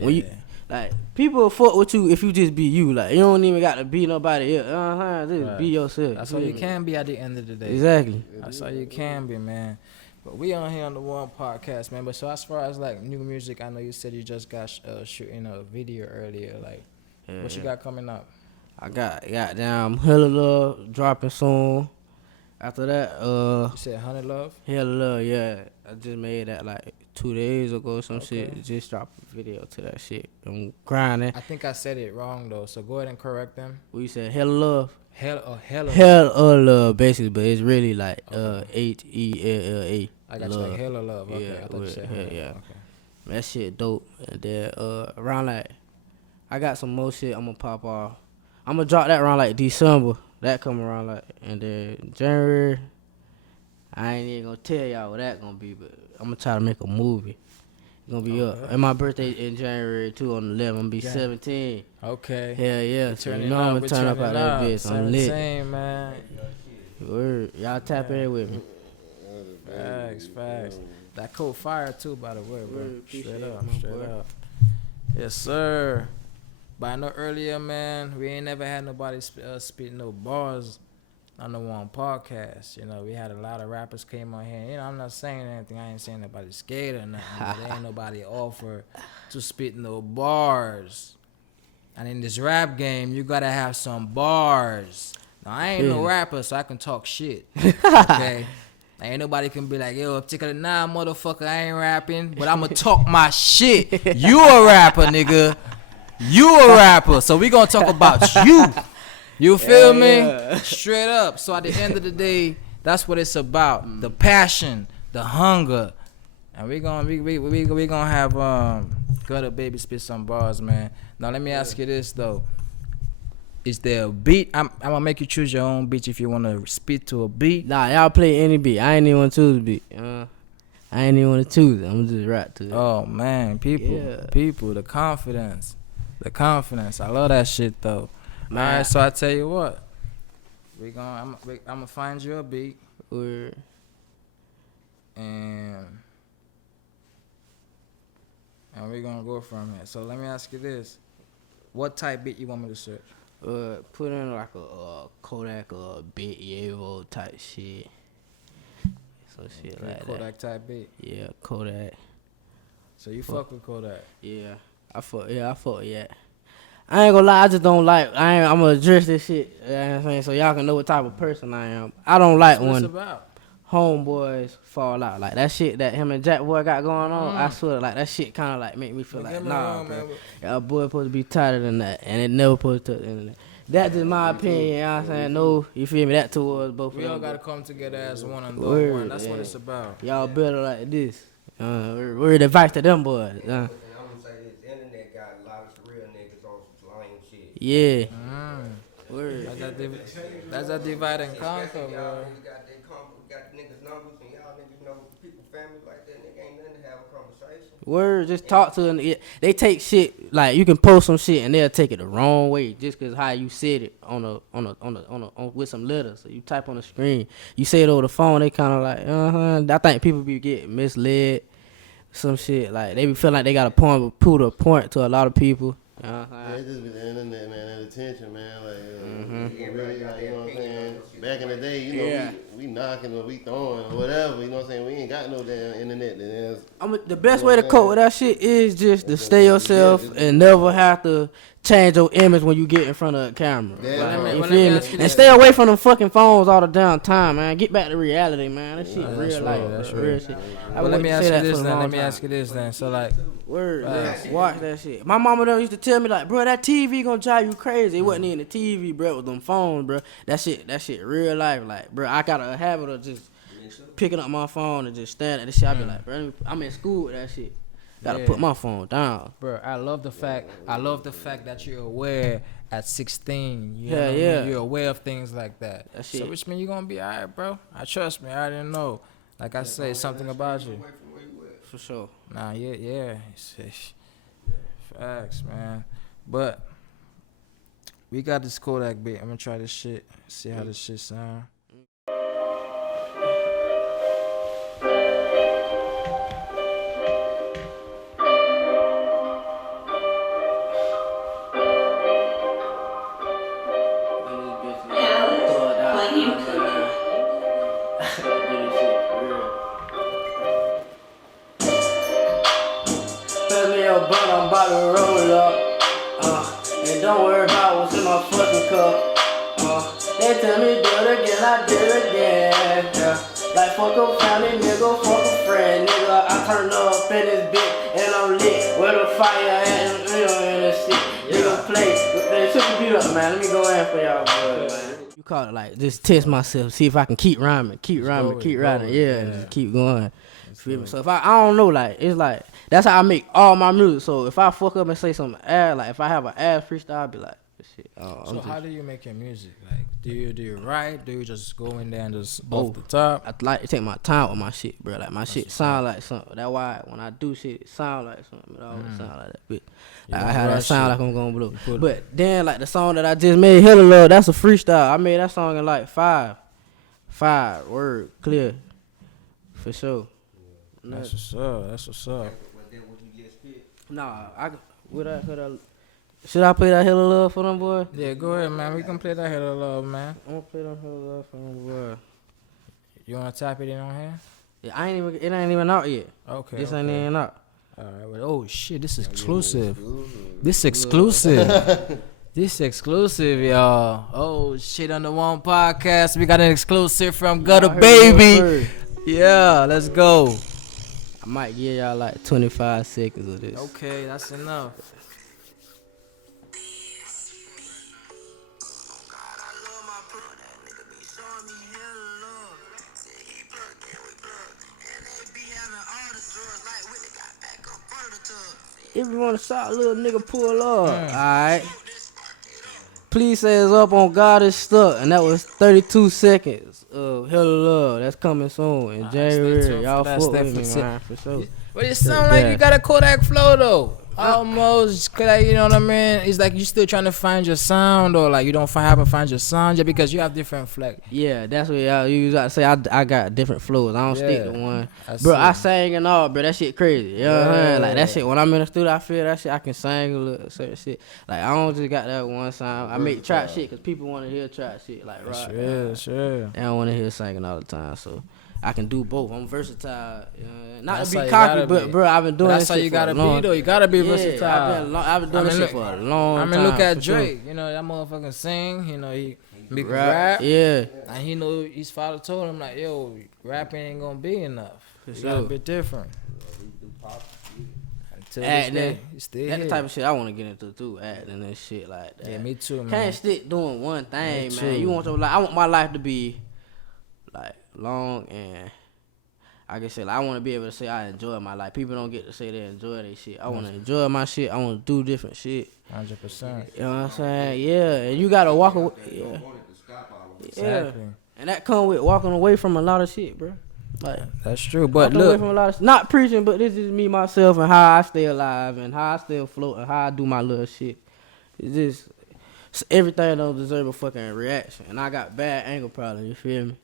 When you like people will fuck with you if you just be you. Like you don't even got to be nobody else. Just be yourself. That's all you can be at the end of the day. Exactly. That's all you can be, man. But we on here on the One Podcast, man. But so as far as like new music, I know you said you just got shooting a video earlier. Like, what you got coming up? I got down Hella Love dropping soon. After that, You said 100 Love? Hella Love, yeah. I just made that like 2 days ago. Some shit. Just dropped a video to that shit. I'm grinding. I think I said it wrong though, so go ahead and correct them. What you said? Hella Love. Hella Love, basically, but it's really like HELLA. I got you like Hella Love. Okay, Yeah, I thought you said Hella yeah. Love. Okay. That shit dope. And then around like, I got some more shit I'm gonna pop off. I'm gonna drop that around like December. That come around like, and then January, I ain't even gonna tell y'all what that gonna be, but I'm gonna try to make a movie. It's gonna be up. And my birthday in January too on the 11th. I'm gonna be 17. Okay. Hell yeah. So you Turning know I'm up, gonna turn up out that bitch. I'm lit. 17, man. Word. Y'all tap in with me. Facts. That cold fire too, by the way, bro. Word, Straight appreciate up, it, my straight boy. up. Yes, sir. But I know earlier, man, we ain't never had nobody spit no bars on the One Podcast. You know, we had a lot of rappers came on here. You know, I'm not saying anything. I ain't saying nobody's scared or nothing. But there ain't nobody offer to spit no bars. And in this rap game, you gotta have some bars. Now, I ain't no rapper, so I can talk shit. Okay? Ain't nobody can be like, yo, particular nah, motherfucker, I ain't rapping, but I'ma talk my shit. You a rapper, nigga. You a rapper, so we gonna talk about you. You feel me? Straight up. So at the end of the day, that's what it's about. The passion, the hunger. And we gonna have Gutta Baby spit some bars, man. Now let me ask you this though. Is there a beat? I'm gonna make you choose your own beat if you wanna spit to a beat. Nah, y'all play any beat. I ain't even want to choose a beat. I ain't even want to choose it. I'm just rap to it. Oh man, people, the confidence. I love that shit though. Man. All right, so I tell you what, I'm gonna find you a beat Word. and we're gonna go from here. So let me ask you this: what type beat you want me to search? Put in like a Kodak or Big Evo type shit. Some shit like that. Kodak type beat. Yeah, Kodak. So you fuck with Kodak? Yeah, I fuck. Yeah, I ain't gonna lie, I just don't like. I'm gonna address this shit. You know what I'm saying? So y'all can know what type of person I am. I don't like That's what it's when about. homeboys fall out. Like that shit that him and Jack Boy got going on. I swear, like that shit kind of like make me feel Don't like get me nah, wrong, bro. man. Y'all boy supposed to be tighter than that, and it never supposed to touch the internet. That's just my opinion. You know what I'm saying? No, you feel me? That towards both of We them. all gotta come together as one and the Word, one. That's what yeah. it's about. Y'all better like this. We're the advice to them boys. And I'm gonna say this: internet got a lot of real niggas on some lame shit. Yeah. Word. That's that divide and conquer, Especially bro. y'all niggas got got niggas numbers, and y'all niggas know people, families like that. Nigga ain't nothing to have a conversation. Word, just talk to them. They take shit like you can post some shit and they'll take it the wrong way just cause how you said it on with some letters. So you type on the screen, you say it over the phone. They kind of like I think people be getting misled. Some shit like they be feeling like they got a point to a lot of people. Yeah, it just be the internet, man, and attention, man. Like, Everybody got like, you know what I'm their opinion saying? on shit. Back in the day, you know, Yeah. we knocking or we throwing or whatever, you know what I'm saying? We ain't got no damn internet. The best way to cope with that shit is just to stay yourself and never have to change your image when you get in front of a camera. Yeah. Well, let You me feel me? ask you And this. stay away from them fucking phones all the damn time, man. Get back to reality, man. That shit That's real real, life, that's bro. real. Real shit. I Well, let wouldn't me say ask you that this for a then. long Let me time. ask you this then. So like, Word, man. Watch that shit. My mama done used to tell me like, bro, that TV gonna drive you crazy. It wasn't even the TV, bro. It was them phones, bro. That shit, real life. Like, bro, I got a habit of just picking up my phone and just staring at the shit. I be like, bro, I'm in school with that shit. Gotta Yeah. put my phone down. bro, I love the fact that you're aware at 16. You know Hell what I mean? yeah. You're aware of things like that. That So shit. which means you're gonna be alright, bro. I trust me. I didn't know. Like I say, something about you. Away from where you at. For sure. Nah, yeah. Facts, man. But we got this Kodak bit. I'm gonna try this shit. See how this shit sound. Pass me your blunt, I'm about to roll up. And don't worry about what's in my fucking cup. They tell me do it again, I do it again. Yeah. Like fuck a family, nigga, fuck a friend, nigga. I turn up in this bitch and I'm lit. Where the fire at? And this shit. Nigga play. They took the beat up, man. Let me go in for y'all, boy, man. You call it like just test myself, see if I can keep rhyming, keep writing, yeah, and just keep going. Feel me? So if I don't know, like it's like that's how I make all my music. So if I fuck up and say something ass, like if I have an ass freestyle, I'll be like, shit. So how do you make your music? Like, do you write? Do you just go in there and just off the top? I like to take my time with my shit, bro. Like my shit sound like something. That's why when I do shit, it sound like something. It always sound like that. But like, I have that sound like I'm gonna blow. But then like the song that I just made, Hella Love, that's a freestyle. I made that song in like five word clear, for sure. That's what's up. That's what's up. Nah, should I play that Hella Love for them, boy? Yeah, go ahead, man. We can play that Hella Love, man. I'm gonna play that Hella Love for them, boy. You wanna type it in on here? Yeah, it ain't even out yet. Okay. This ain't even out. Alright, well, oh shit, this is exclusive. This exclusive. This exclusive, y'all. Oh shit, on the One Podcast, we got an exclusive from Gutta Baby. Yeah, let's go. I might give y'all like 25 seconds of this. Okay, that's enough. If you want to shot, little nigga, pull up. Alright. Please say it's up on God is Stuck. And that was 32 seconds of Hella Love. That's coming soon in January. Y'all fuck with me, man, for sure. But it sound like you got a Kodak flow, though. Almost, you know what I mean? It's like you still trying to find your sound, or like you don't haven't find your sound yet because you have different flex. Yeah, that's what y'all use. I say I got different flows. I don't stick to one. Bro, I sang and all, bro. That shit crazy. You know what I mean? Like that shit. When I'm in the studio, I feel that shit. I can sing a little certain shit. Like I don't just got that one sound. I make trap shit because people want to hear trap shit. Like right. Sure. They don't want to hear singing all the time. So I can do both. I'm versatile. Not That's to how be you cocky, gotta but be. bro, I've been doing That's this how shit you for a gotta long. be though. You gotta be Yeah, versatile. I've been doing this shit for a long time. I mean, look at for sure. Drake. You know that motherfucker sing. You know he can Rap, rap. yeah. And he know his father told him like, yo, rapping ain't gonna be enough. For You sure. gotta be different. Until this Acting. day, he still That's the here. type of shit I want to get into too, acting and shit like that. Yeah, me too, man. Can't stick doing one thing, Me man. too. You want your life. I want my life to be like long and I can say like, I want to be able to say I enjoy my life. People don't get to say they enjoy their shit. I want to enjoy my shit. I want to do different shit. 100%. You know what I'm saying? Yeah, and you gotta walk away. Yeah, Exactly. and that come with walking away from a lot of shit, bro. Like. That's true. But Walked away look, from a lot of not preaching, but this is me, myself, and how I stay alive, and how I stay afloat, and how I do my little shit. It's everything don't deserve a fucking reaction, and I got bad anger problems. You feel me?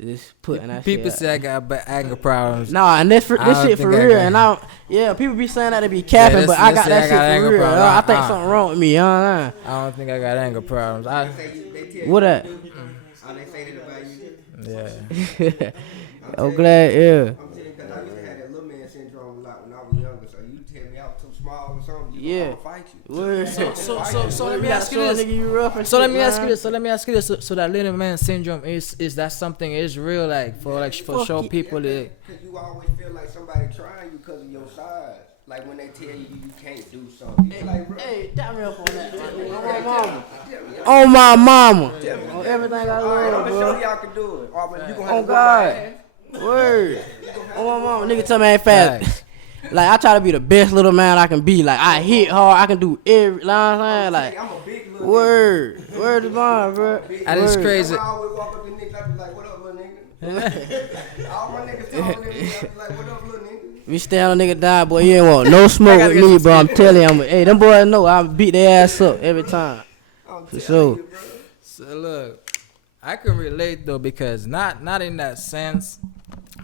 Just putting that people shit say I got anger problems. Nah, and this I don't shit for think I real, got- and people be saying that they be capping, Yeah, but I let's got say that I shit got for anger real. problem. I think something wrong with me. You know what I'm saying? I don't think I got anger problems. What that? Oh, they say that about you. Yeah. I'm glad, yeah. I'm telling you, because I used to have that little man syndrome a lot when I was younger. So you tell me I was too small or something, Yeah. I'll fight you. Word. So let me You ask you gotta show a this. nigga you rough and So let shit, me ask you man. this. So let me ask you this. So that little man syndrome is that something is real like for Fuck sure it. people that Because you always feel like somebody trying you because of your size. Like when they tell you you can't do something. You like, bro, Hey, tap me up on that. tell On me, my mama. tell me. On my mama. Tell me. On everything I All right, I'm love, going to show bro. y'all can do it. Or you going to have On to go God. my ass. Word. On my mama. Nigga tell me I ain't fast. Facts. Like, I try to be the best little man I can be. Like, I hit hard. I can do every line. Like, I'm a big little word. Word is mine, bro. That is Word. crazy. I always walk up to niggas, I be like, what up, little nigga? All my niggas talking to me, I be like, what up, little nigga? We stand a nigga down, boy. You ain't want no smoke with me, bro. I'm telling you. Hey, them boys know I beat their ass up every time. I'm For telling sure. you, bro. So look, I can relate though because not in that sense,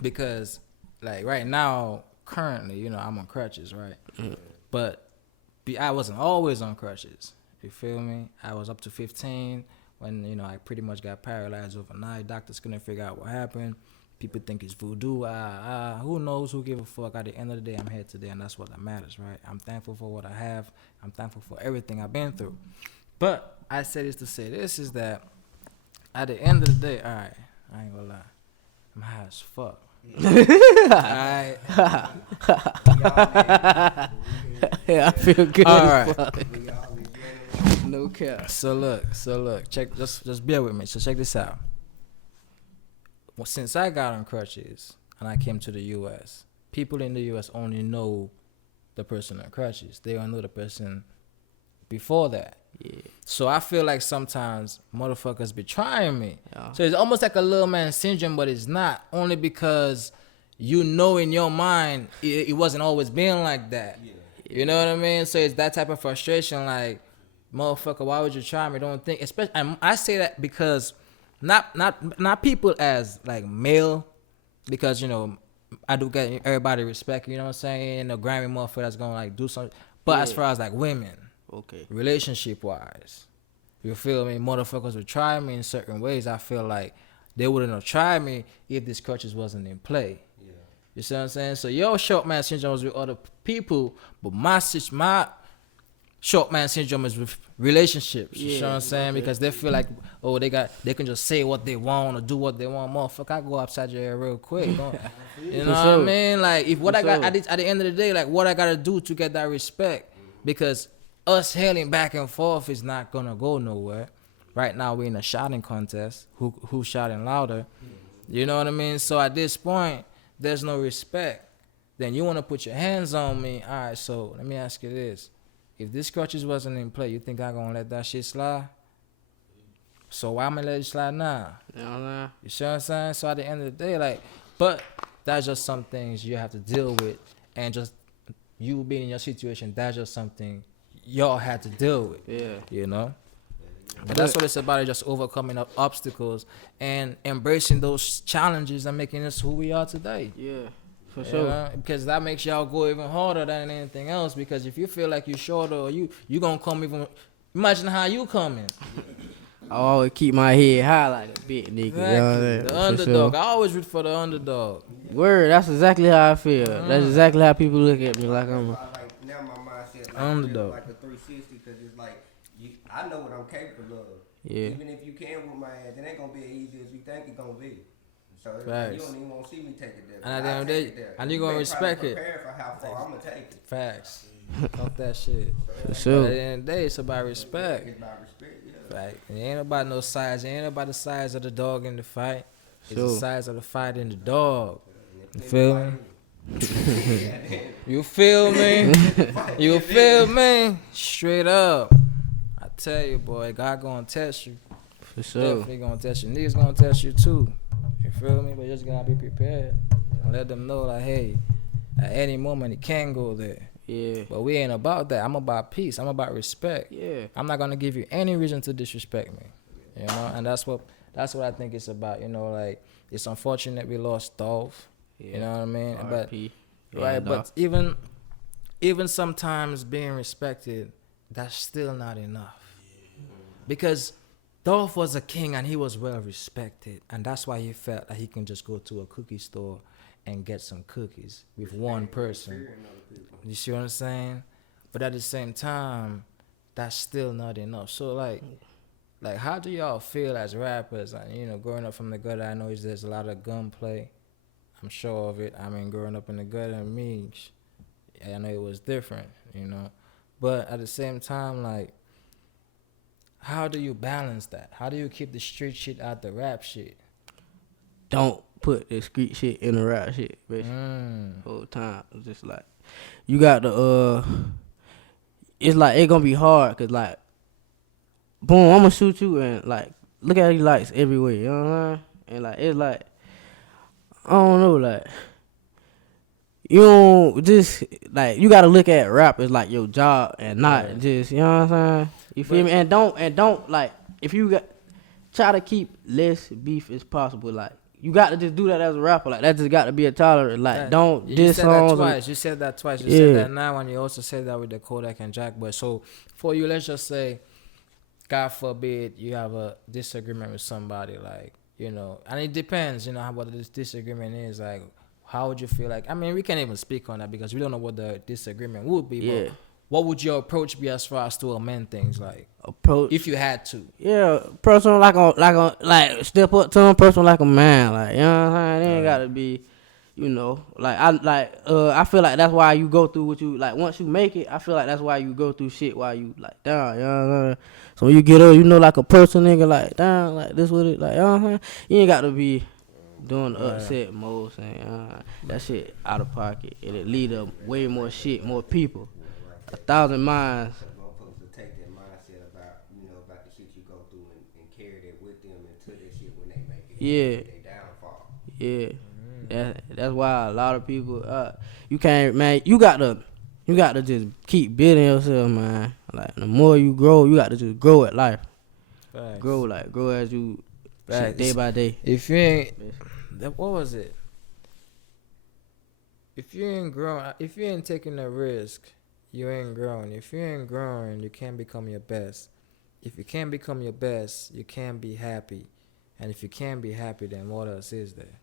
because like right now, currently, you know, I'm on crutches, right? But I wasn't always on crutches. You feel me? I was up to 15 when, you know, I pretty much got paralyzed overnight. Doctors couldn't figure out what happened. People think it's voodoo. Who knows? Who give a fuck? At the end of the day, I'm here today, and that's what that matters, right? I'm thankful for what I have. I'm thankful for everything I've been through. But I say this to say this is that at the end of the day, all right, I ain't gonna lie, I'm high as fuck. Alright. Yeah, I feel good. All as right. fuck. No cap. So look, check just bear with me. So check this out. Well, since I got on crutches and I came to the US, people in the US only know the person on crutches. They don't know the person before that. Yeah. So I feel like sometimes motherfuckers be trying me. Yeah. So it's almost like a little man syndrome, but it's not. Only because you know in your mind it wasn't always being like that. Yeah. You know what I mean? So it's that type of frustration, like, motherfucker, why would you try me? Don't think, especially. And I say that because not people as like male, because you know I do get everybody respect. You know what I'm saying? The Grammy motherfucker that's gonna like do something. But as far as like women. Okay. Relationship wise, you feel me? Motherfuckers would try me in certain ways. I feel like they wouldn't have tried me if these crutches wasn't in play. Yeah. You see what I'm saying? So your short man syndrome is with other people, but my short man syndrome is with relationships. You know what I'm saying? Because they feel like, oh, they can just say what they want or do what they want. Motherfucker, I go upside your head real quick. You know what I mean? Like, if what I got at the end of the day, like what I gotta do to get that respect, because us hailing back and forth is not gonna go nowhere. Right now we're in a shouting contest. Who's shouting louder? You know what I mean? So at this point, there's no respect. Then you wanna put your hands on me. All right, so let me ask you this. If this crutches wasn't in play, you think I'm gonna let that shit slide? So why am I let it slide now? You see what I'm saying? So at the end of the day, like, but that's just some things you have to deal with, and just you being in your situation, that's just something y'all had to deal with. Yeah. You know? But that's what it's about, just overcoming obstacles and embracing those challenges and making us who we are today. Yeah, for sure. Because that makes y'all go even harder than anything else. Because if you feel like you're shorter or you gonna come even, imagine how you coming. always keep my head high like a big nigga. You know what I'm Exactly. saying? The For underdog. sure. I always root for the underdog. Word, that's exactly how I feel. That's exactly how people look at me like I'm That's why, like, now my mindset like Underdog. like a 360 because it's like I know what I'm capable of. Yeah. Even if you can whoop my ass, it ain't gonna be as easy as you think it's gonna be. So it's like, Facts. you don't even want to see me take it there. And at the I end of the take day- it there. and you gonna better try to respect it. Prepare for how far I'm gonna take it. Facts. Fuck that shit. For But at sure. the end of the day, it's about respect. It's about respect, yeah. Right. It ain't about no size. It ain't about the size of the dog in the fight. It's Sure. the size of the fight in the dog. And You if feel anybody- You feel me? You feel me? Straight up. I tell you, boy, God gonna test you. For sure. Definitely gonna test you. Niggas gonna test you too. You feel me? But you just gotta be prepared. And let them know, like, hey, at any moment it can go there. Yeah. But we ain't about that. I'm about peace. I'm about respect. Yeah. I'm not gonna give you any reason to disrespect me. You know, and that's what I think it's about. You know, like, it's unfortunate we lost Dolph. You know what I mean? But RP. right, Yeah, but even sometimes being respected, that's still not enough. Because Dolph was a king and he was well respected, and that's why he felt that he can just go to a cookie store and get some cookies with one person. You see what I'm saying? But at the same time, that's still not enough. So like how do y'all feel as rappers? And, you know, growing up from the gutter, I know there's a lot of gunplay. I'm sure of it. I mean, growing up in the gutter, I know it was different, you know. But at the same time, like, how do you balance that? How do you keep the street shit out the rap shit? Don't put the street shit in the rap shit, basically. Whole time. It's just like, you got the, it's like, it gonna be hard, cause like, boom, I'm gonna shoot you and like, look at these lights everywhere, you know what I'm saying? And like, it's like, I don't know, like, you don't just, like, you gotta look at rap as like your job and not just, you know what I'm saying? You feel me? And don't, like, if you got, try to keep less beef as possible, like, you got to just do that as a rapper, like, that just got to be a tolerance, like, don't You diss said that songs. twice. You said that twice. You Yeah. said that now, and you also said that with the Kodak and Jack Boy. So for you, let's just say, God forbid, you have a disagreement with somebody, like, you know, and it depends, you know, what this disagreement is. Like, how would you feel? Like, I mean, we can't even speak on that because we don't know what the disagreement would be. Yeah. But what would your approach be as far as to amend things, like, Approach. if you had to? Yeah, personal like step up to him, personal like a man, like, you know what I'm saying? It ain't gotta be, you know, like I feel like that's why you go through what you like. Once you make it, I feel like that's why you go through shit while you like down, you know what I'm saying? So when you get up, you know, like a person nigga, like down, like this with it, like, you know what I'm saying? You ain't got to be doing the upset mode, saying that shit out of pocket. It'll lead to way more shit, more people, 1,000 minds. Motherfuckers will take that mindset about, you know, about the shit you go through and carry that with them into that shit when they make it. Yeah. They downfall. Yeah, that's why a lot of people, you can't, man. You got to just keep building yourself, man. Like, the more you grow, you got to just grow at life. Facts. Grow as you Facts. day by day. If you ain't, what was it? If you ain't taking a risk, you ain't growing. If you ain't growing, you can't become your best. If you can't become your best, you can't be happy. And if you can't be happy, then what else is there?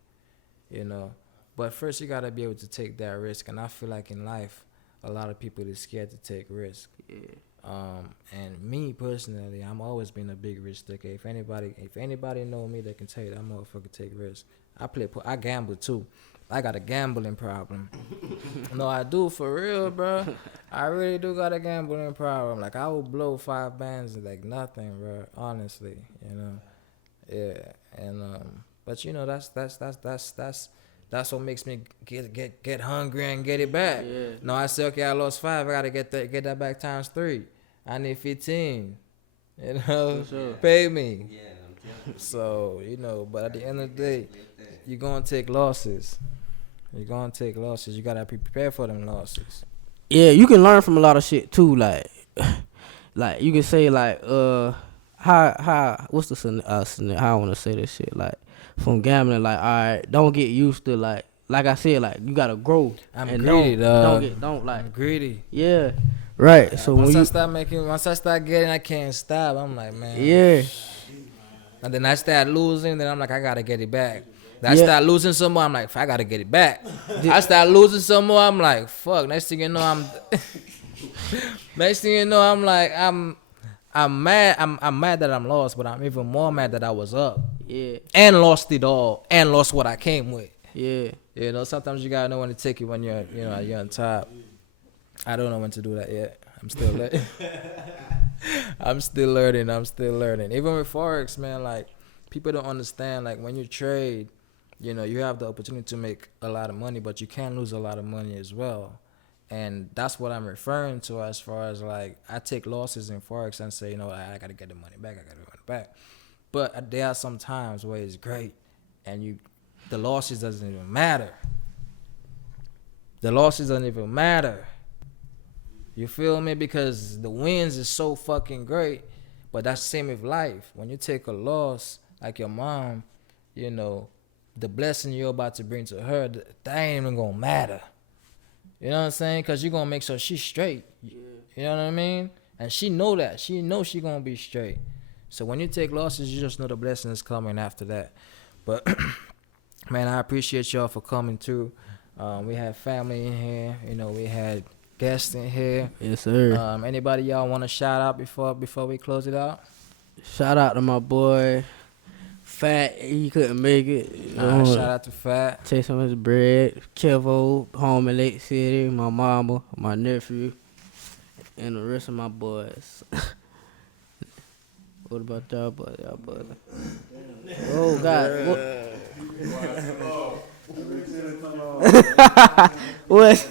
You know? But first, you got to be able to take that risk. And I feel like in life, a lot of people is scared to take risk. Yeah. And me personally, I'm always been a big risk taker. If anybody know me, they can tell you that motherfucker take risks. I gamble too. I got a gambling problem. No, I do, for real, bro. I really do got a gambling problem. Like, I will blow 5 bands like nothing, bro. Honestly, you know. Yeah, and but you know, that's what makes me get hungry and get it back. Yeah. No, I say, okay, I lost 5. I gotta get that back times 3. I need 15. You know, For sure. pay me. Yeah, I'm telling you. So, you know, but at the end of the day, you're gonna take losses. You gotta be prepared for them losses. Yeah, you can learn from a lot of shit too. Like you can say like how what's the scenario? How I want to say this shit, like, from gambling, like, all right, don't get used to like I said, like, you gotta grow. I'm and greedy, dog. don't I'm greedy. yeah, right. So Once when I start getting, I can't stop. I'm like, man. yeah, And then I start losing, then I'm like, I gotta get it back. Then I Yeah. start losing some more, I'm like, I gotta get it back. I start losing some more, I'm like, fuck. Next thing you know, next thing you know, I'm like, I'm mad. I'm mad that I'm lost, but I'm even more mad that I was up Yeah, and lost it all and lost what I came with. yeah. You know, sometimes you gotta know when to take it when you're on top. I don't know when to do that yet. I'm still learning. I'm still learning. Even with Forex, man, like people don't understand. Like when you trade, you know, you have the opportunity to make a lot of money, but you can lose a lot of money as well. And that's what I'm referring to as far as like I take losses in Forex and say, you know, I gotta get the money back. But there are some times where it's great, and the losses doesn't even matter. The losses don't even matter. You feel me? Because the wins is so fucking great. But that's the same with life. When you take a loss, like your mom, you know, the blessing you're about to bring to her, that ain't even gonna matter. You know what I'm saying? Because you're gonna make sure she's straight. You know what I mean? And she know that. She know she gonna be straight. So when you take losses, you just know the blessing is coming after that. But, man, I appreciate y'all for coming through. We had family in here. You know, we had guests in here. Yes, sir. Anybody y'all want to shout out before we close it out? Shout out to my boy Fat. He couldn't make it. Shout out to Fat. Take some of his bread. Kevo, home in Lake City. My mama, my nephew, and the rest of my boys. What about y'all boys? Oh God. What?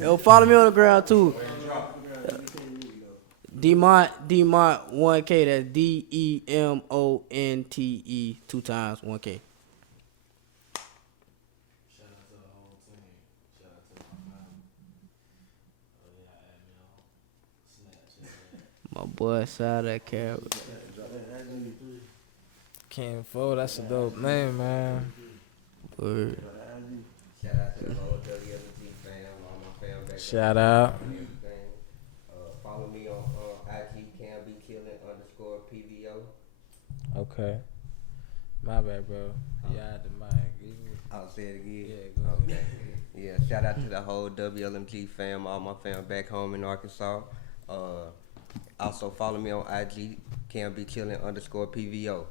Yo, follow me on the ground too. Demont 1K. That's DEMONTE 2 times 1K. Shout out to the whole team. Shout out to my family. Oh yeah, add me on Snapchat. My boy side of that carrot. King Fo, that's a dope name, man. Word. Shout out to the whole WLG fam, all my fam back. Shout out. Follow me on IG _PVO. Okay. My bad, bro. Yeah, the mic. I'll say it again. Yeah, go ahead. Okay. Yeah, shout out to the whole WLMG fam, all my fam back home in Arkansas. Also follow me on IG _PVO.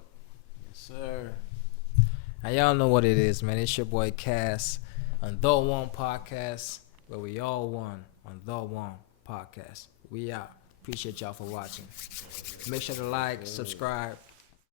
Sir. And y'all know what it is, man. It's your boy Cass on The One Podcast, where we all one on The One Podcast. We out. Appreciate y'all for watching. Make sure to like, subscribe,